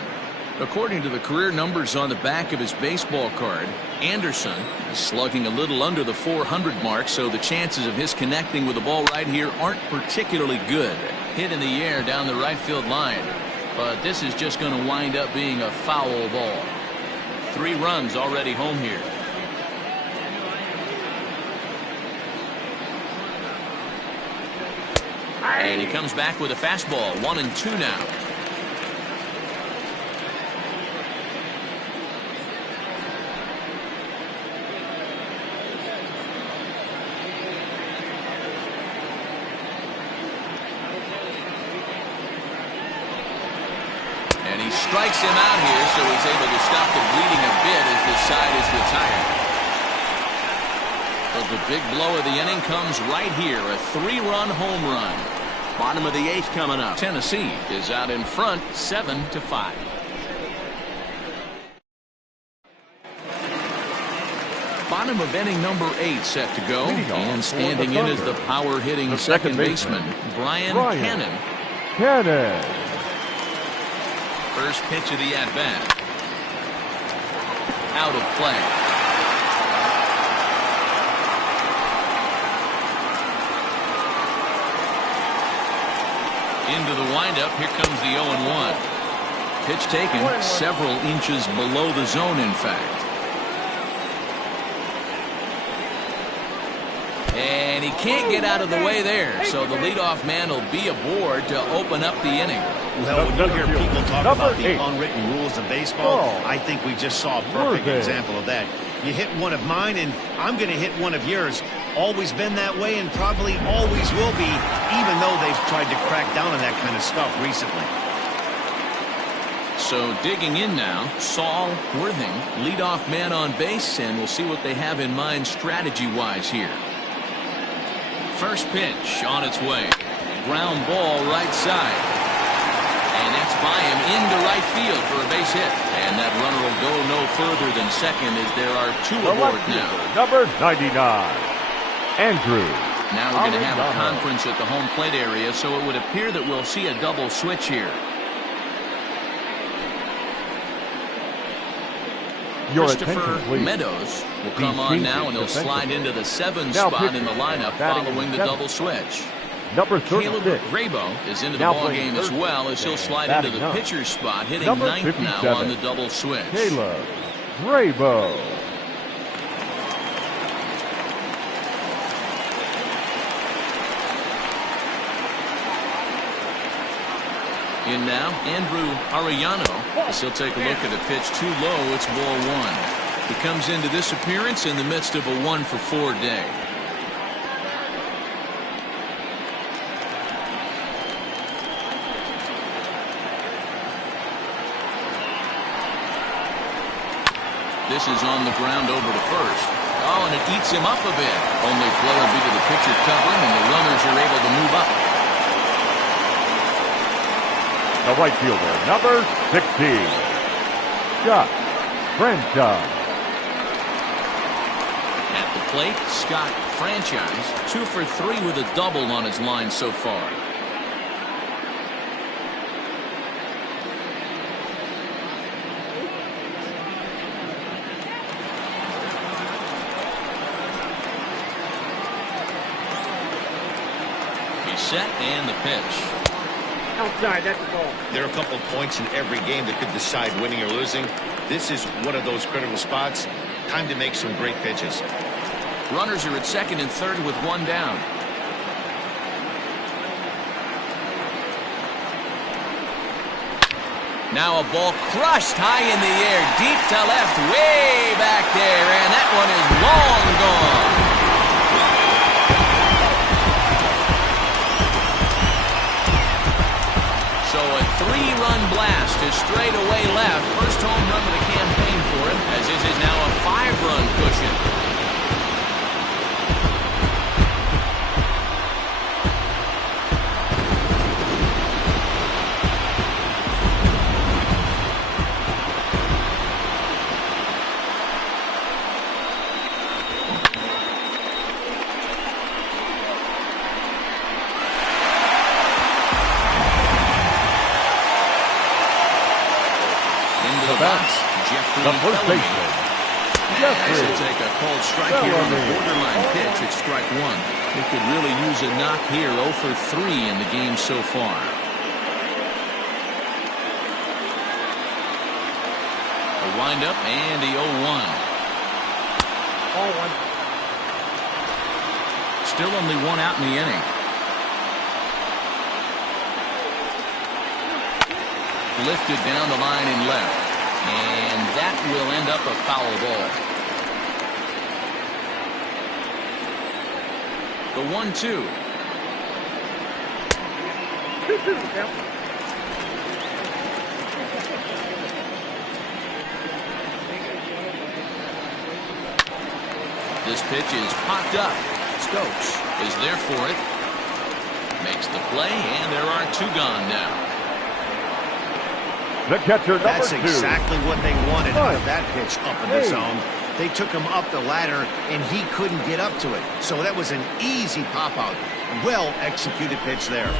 According to the career numbers on the back of his baseball card, Anderson is slugging a little under the 400 mark, so the chances of his connecting with the ball right here aren't particularly good. Hit in the air down the right field line, but this is just going to wind up being a foul ball. 3 runs already home here. And he comes back with a fastball, 1-2 now. And he strikes him out here, so he's able to stop the bleeding a bit as this side is retired. But the big blow of the inning comes right here, a 3-run home run. Bottom of the 8th coming up. Tennessee is out in front, 7-5. Bottom of inning number 8 set to go, and standing in is the power-hitting second baseman, Brian Cannon. First pitch of the at-bat. Out of play. Into the windup. Here comes the 0-1. Pitch taken several inches below the zone, in fact. And he can't get out of the way there, so the leadoff man will be aboard to open up the inning. Well, when you hear people talk about the unwritten rules of baseball, I think we just saw a perfect example of that. You hit one of mine, and I'm going to hit one of yours. Always been that way, and probably always will be, even though they've tried to crack down on that kind of stuff recently. So digging in now, Saul Worthing, leadoff man on base, and we'll see what they have in mind strategy-wise here. First pitch on its way. Ground ball right side. And that's by him into right field for a base hit. And that runner will go no further than second as there are two aboard now. Number 99, Andrew. Now we're going to have a conference at the home plate area, so it would appear that we'll see a double switch here. Christopher Meadows will come on now, and he'll slide into the 7 spot in the lineup following the double switch. Number Caleb 36. Graybo is into the ball game as well, as he'll slide into the pitcher's spot, hitting ninth now on the double switch. Caleb Graybo. In now, Andrew Arellano, as he'll take a look at a pitch too low. It's ball 1. He comes into this appearance in the midst of a 1-for-4 day. This is on the ground over to first. Oh, and it eats him up a bit. Only play will be to the pitcher covering, and the runners are able to move up. The right fielder, number 16, Scott Franchise. At the plate, Scott Franchise, 2 for 3 with a double on his line so far. He's set, and the pitch. Outside, that's the ball. There are a couple of points in every game that could decide winning or losing. This is one of those critical spots. Time to make some great pitches. Runners are at second and third with 1 down. Now a ball crushed high in the air, deep to left, way back there, and that one is long gone. So a 3-run blast is straight away left. First home run of the campaign for him, as this is now a 5-run cushion. The first baseman, Jeffrey He'll take a cold strike here on the borderline pitch at strike 1. He could really use a knock here. 0 for 3 in the game so far. A windup and the 0-1. Ball 1. Still only 1 out in the inning. Lifted down the line and left. And that will end up a foul ball. The 1-2. 2-2. Yep. This pitch is popped up. Stokes is there for it. Makes the play, and there are 2 gone now. The catcher, number 2. That's exactly what they wanted out of that pitch up in the zone. They took him up the ladder, and he couldn't get up to it. So that was an easy pop-out. Well-executed pitch there.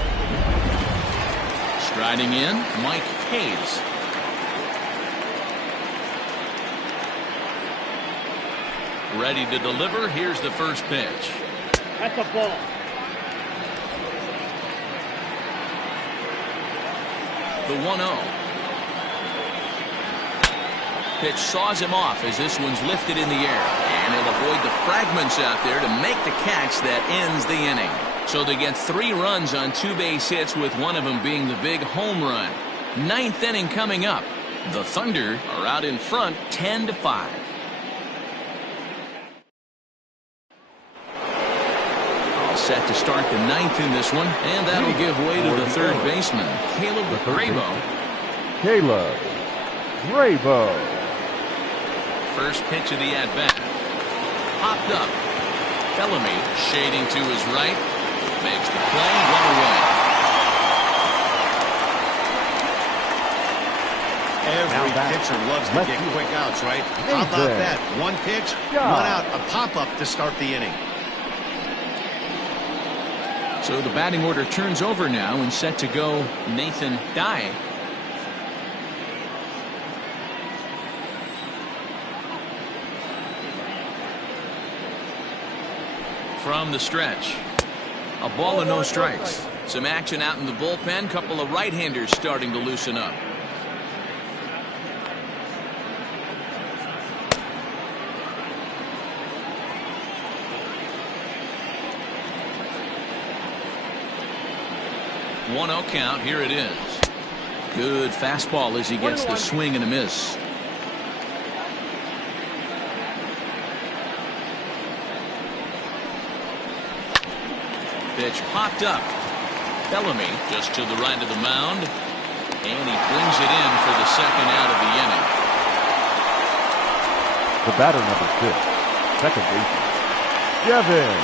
Striding in, Mike Hayes. Ready to deliver. Here's the first pitch. That's a ball. The 1-0. Pitch saws him off as this one's lifted in the air. And he'll avoid the fragments out there to make the catch that ends the inning. So they get 3 runs on 2 base hits, with one of them being the big home run. 9th inning coming up. The Thunder are out in front 10-5. All set to start the 9th in this one. And that'll give way to the third baseman, Caleb Graybo. Caleb Graybo. First pitch of the at-bat. Popped up. Bellamy shading to his right. Makes the play. 1 away. Every pitcher loves to get quick outs, right? How about that? One pitch, one out, a pop-up to start the inning. So the batting order turns over now and set to go Nathan Dye. From the stretch. A ball and no strikes. Some action out in the bullpen. Couple of right-handers starting to loosen up. One-0 count. Here it is. Good fastball as he gets the swing and a miss. Pitch popped up. Bellamy just to the right of the mound. And he brings it in for the second out of the inning. The batter, number 6, second baseman, Devin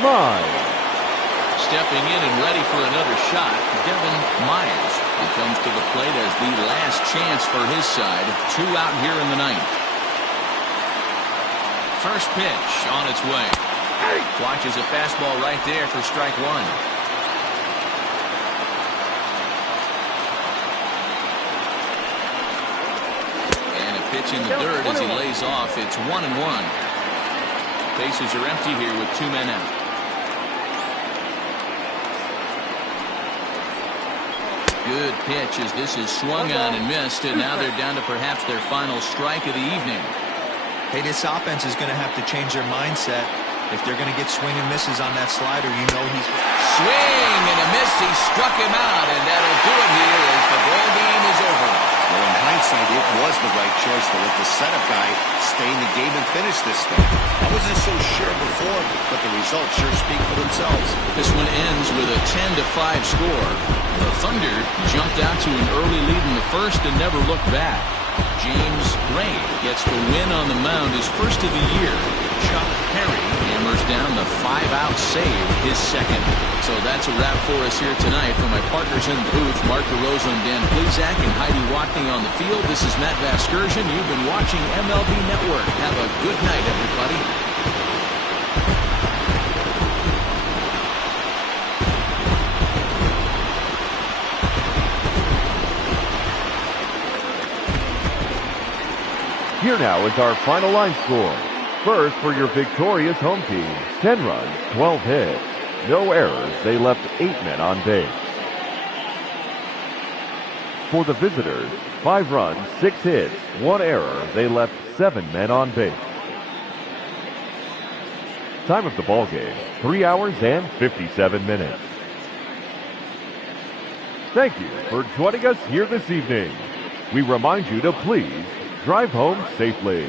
Myers. Stepping in and ready for another shot, Devin Myers. He comes to the plate as the last chance for his side. 2 out here in the ninth. First pitch on its way. Watches a fastball right there for strike 1. And a pitch in the dirt as he lays off. It's 1-1. Bases are empty here with 2 men out. Good pitch as this is swung on and missed, and now they're down to perhaps their final strike of the evening. Hey, this offense is going to have to change their mindset. If they're going to get swing and misses on that slider, you know he's... Swing and a miss. He struck him out, and that'll do it here as the ball game is over. Well, in hindsight, it was the right choice to let the setup guy stay in the game and finish this thing. I wasn't so sure before, but the results sure speak for themselves. This one ends with a 10-5 score. The Thunder jumped out to an early lead in the first and never looked back. James Ray gets the win on the mound, his first of the year. Chuck Perry hammers down the 5-out save, his second. So that's a wrap for us here tonight. For my partners in the booth, Mark DeRosa and Dan Plesac and Heidi Watney on the field, this is Matt Vasgersian. You've been watching MLB Network. Have a good night, everybody. Here now is our final line score. First, for your victorious home team, 10 runs, 12 hits. No errors, they left 8 men on base. For the visitors, 5 runs, 6 hits, 1 error, they left 7 men on base. Time of the ball game, 3 hours and 57 minutes. Thank you for joining us here this evening. We remind you to please drive home safely.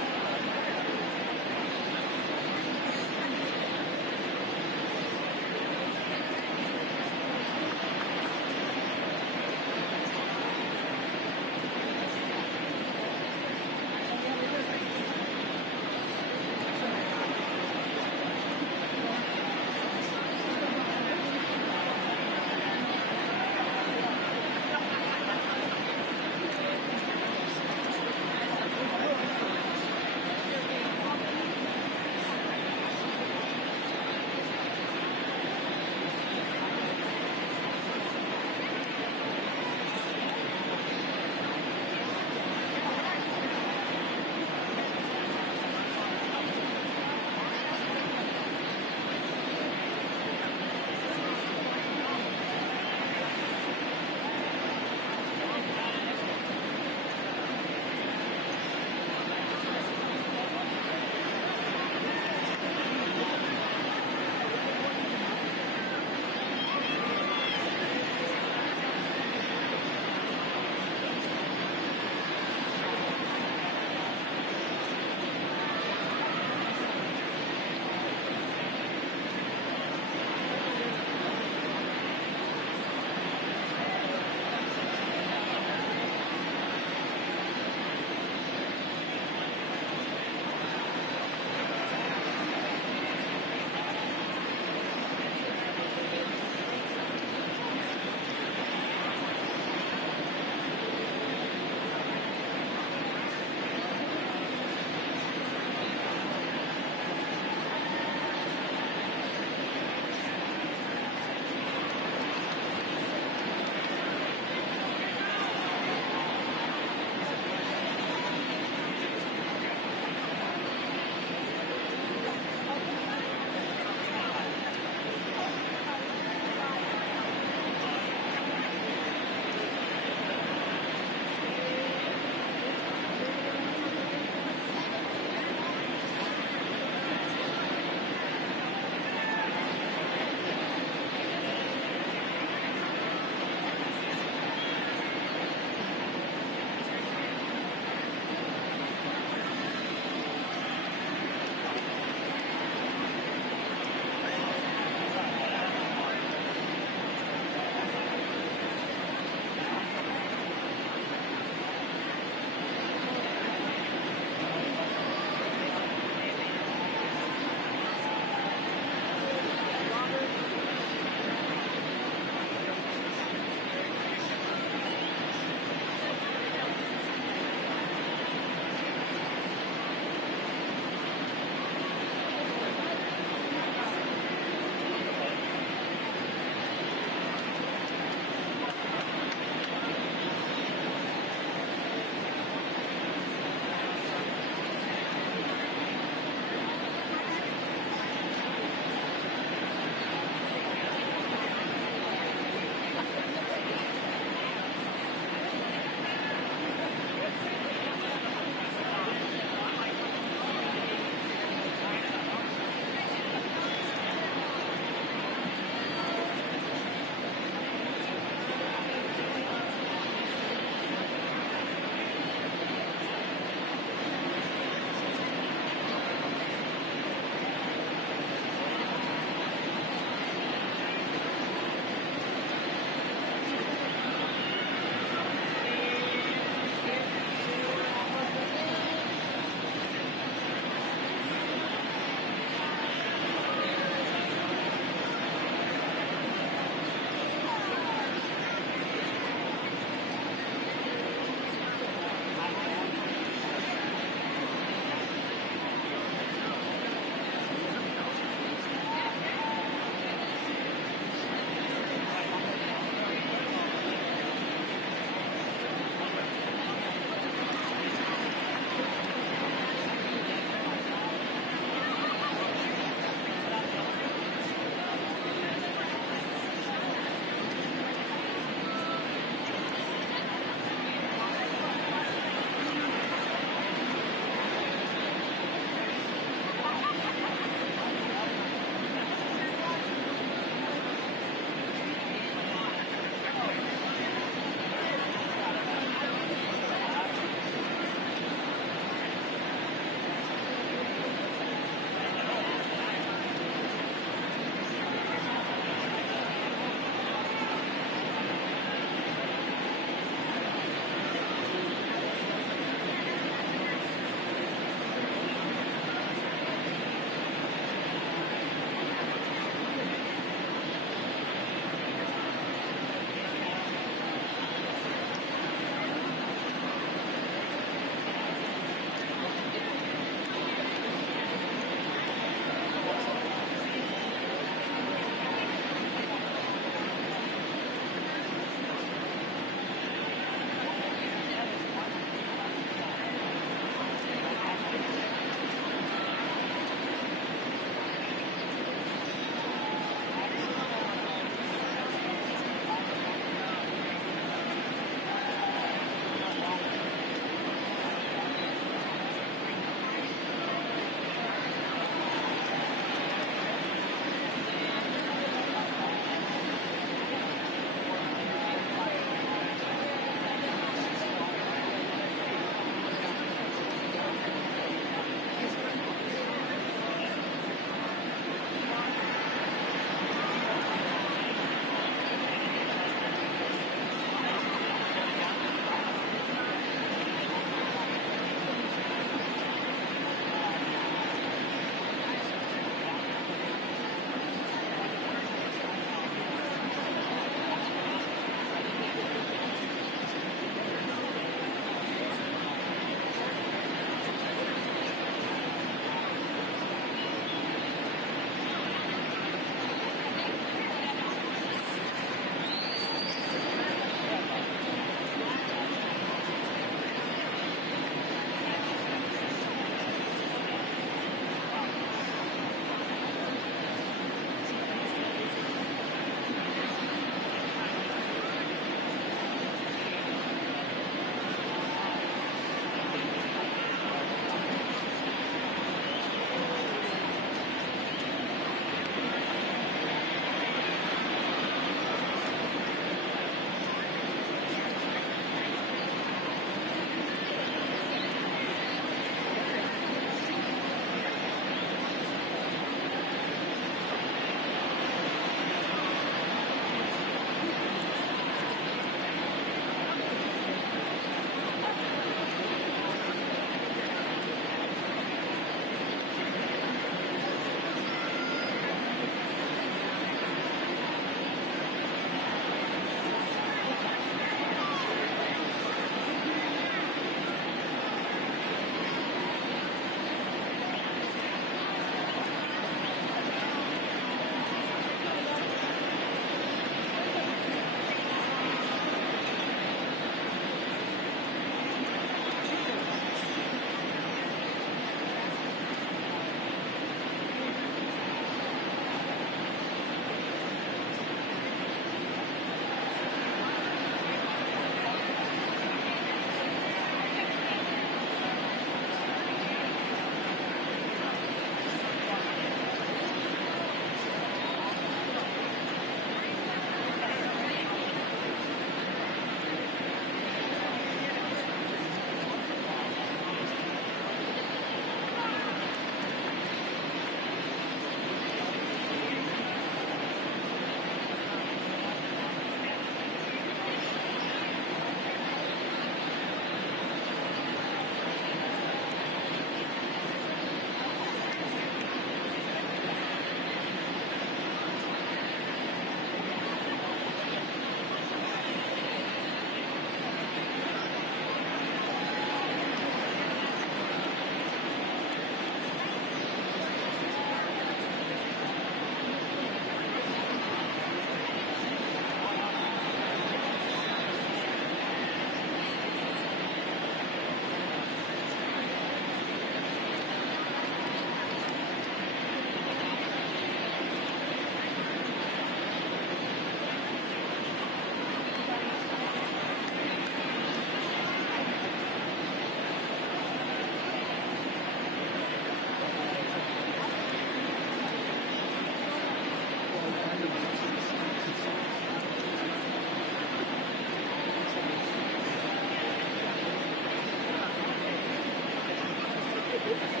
Oops.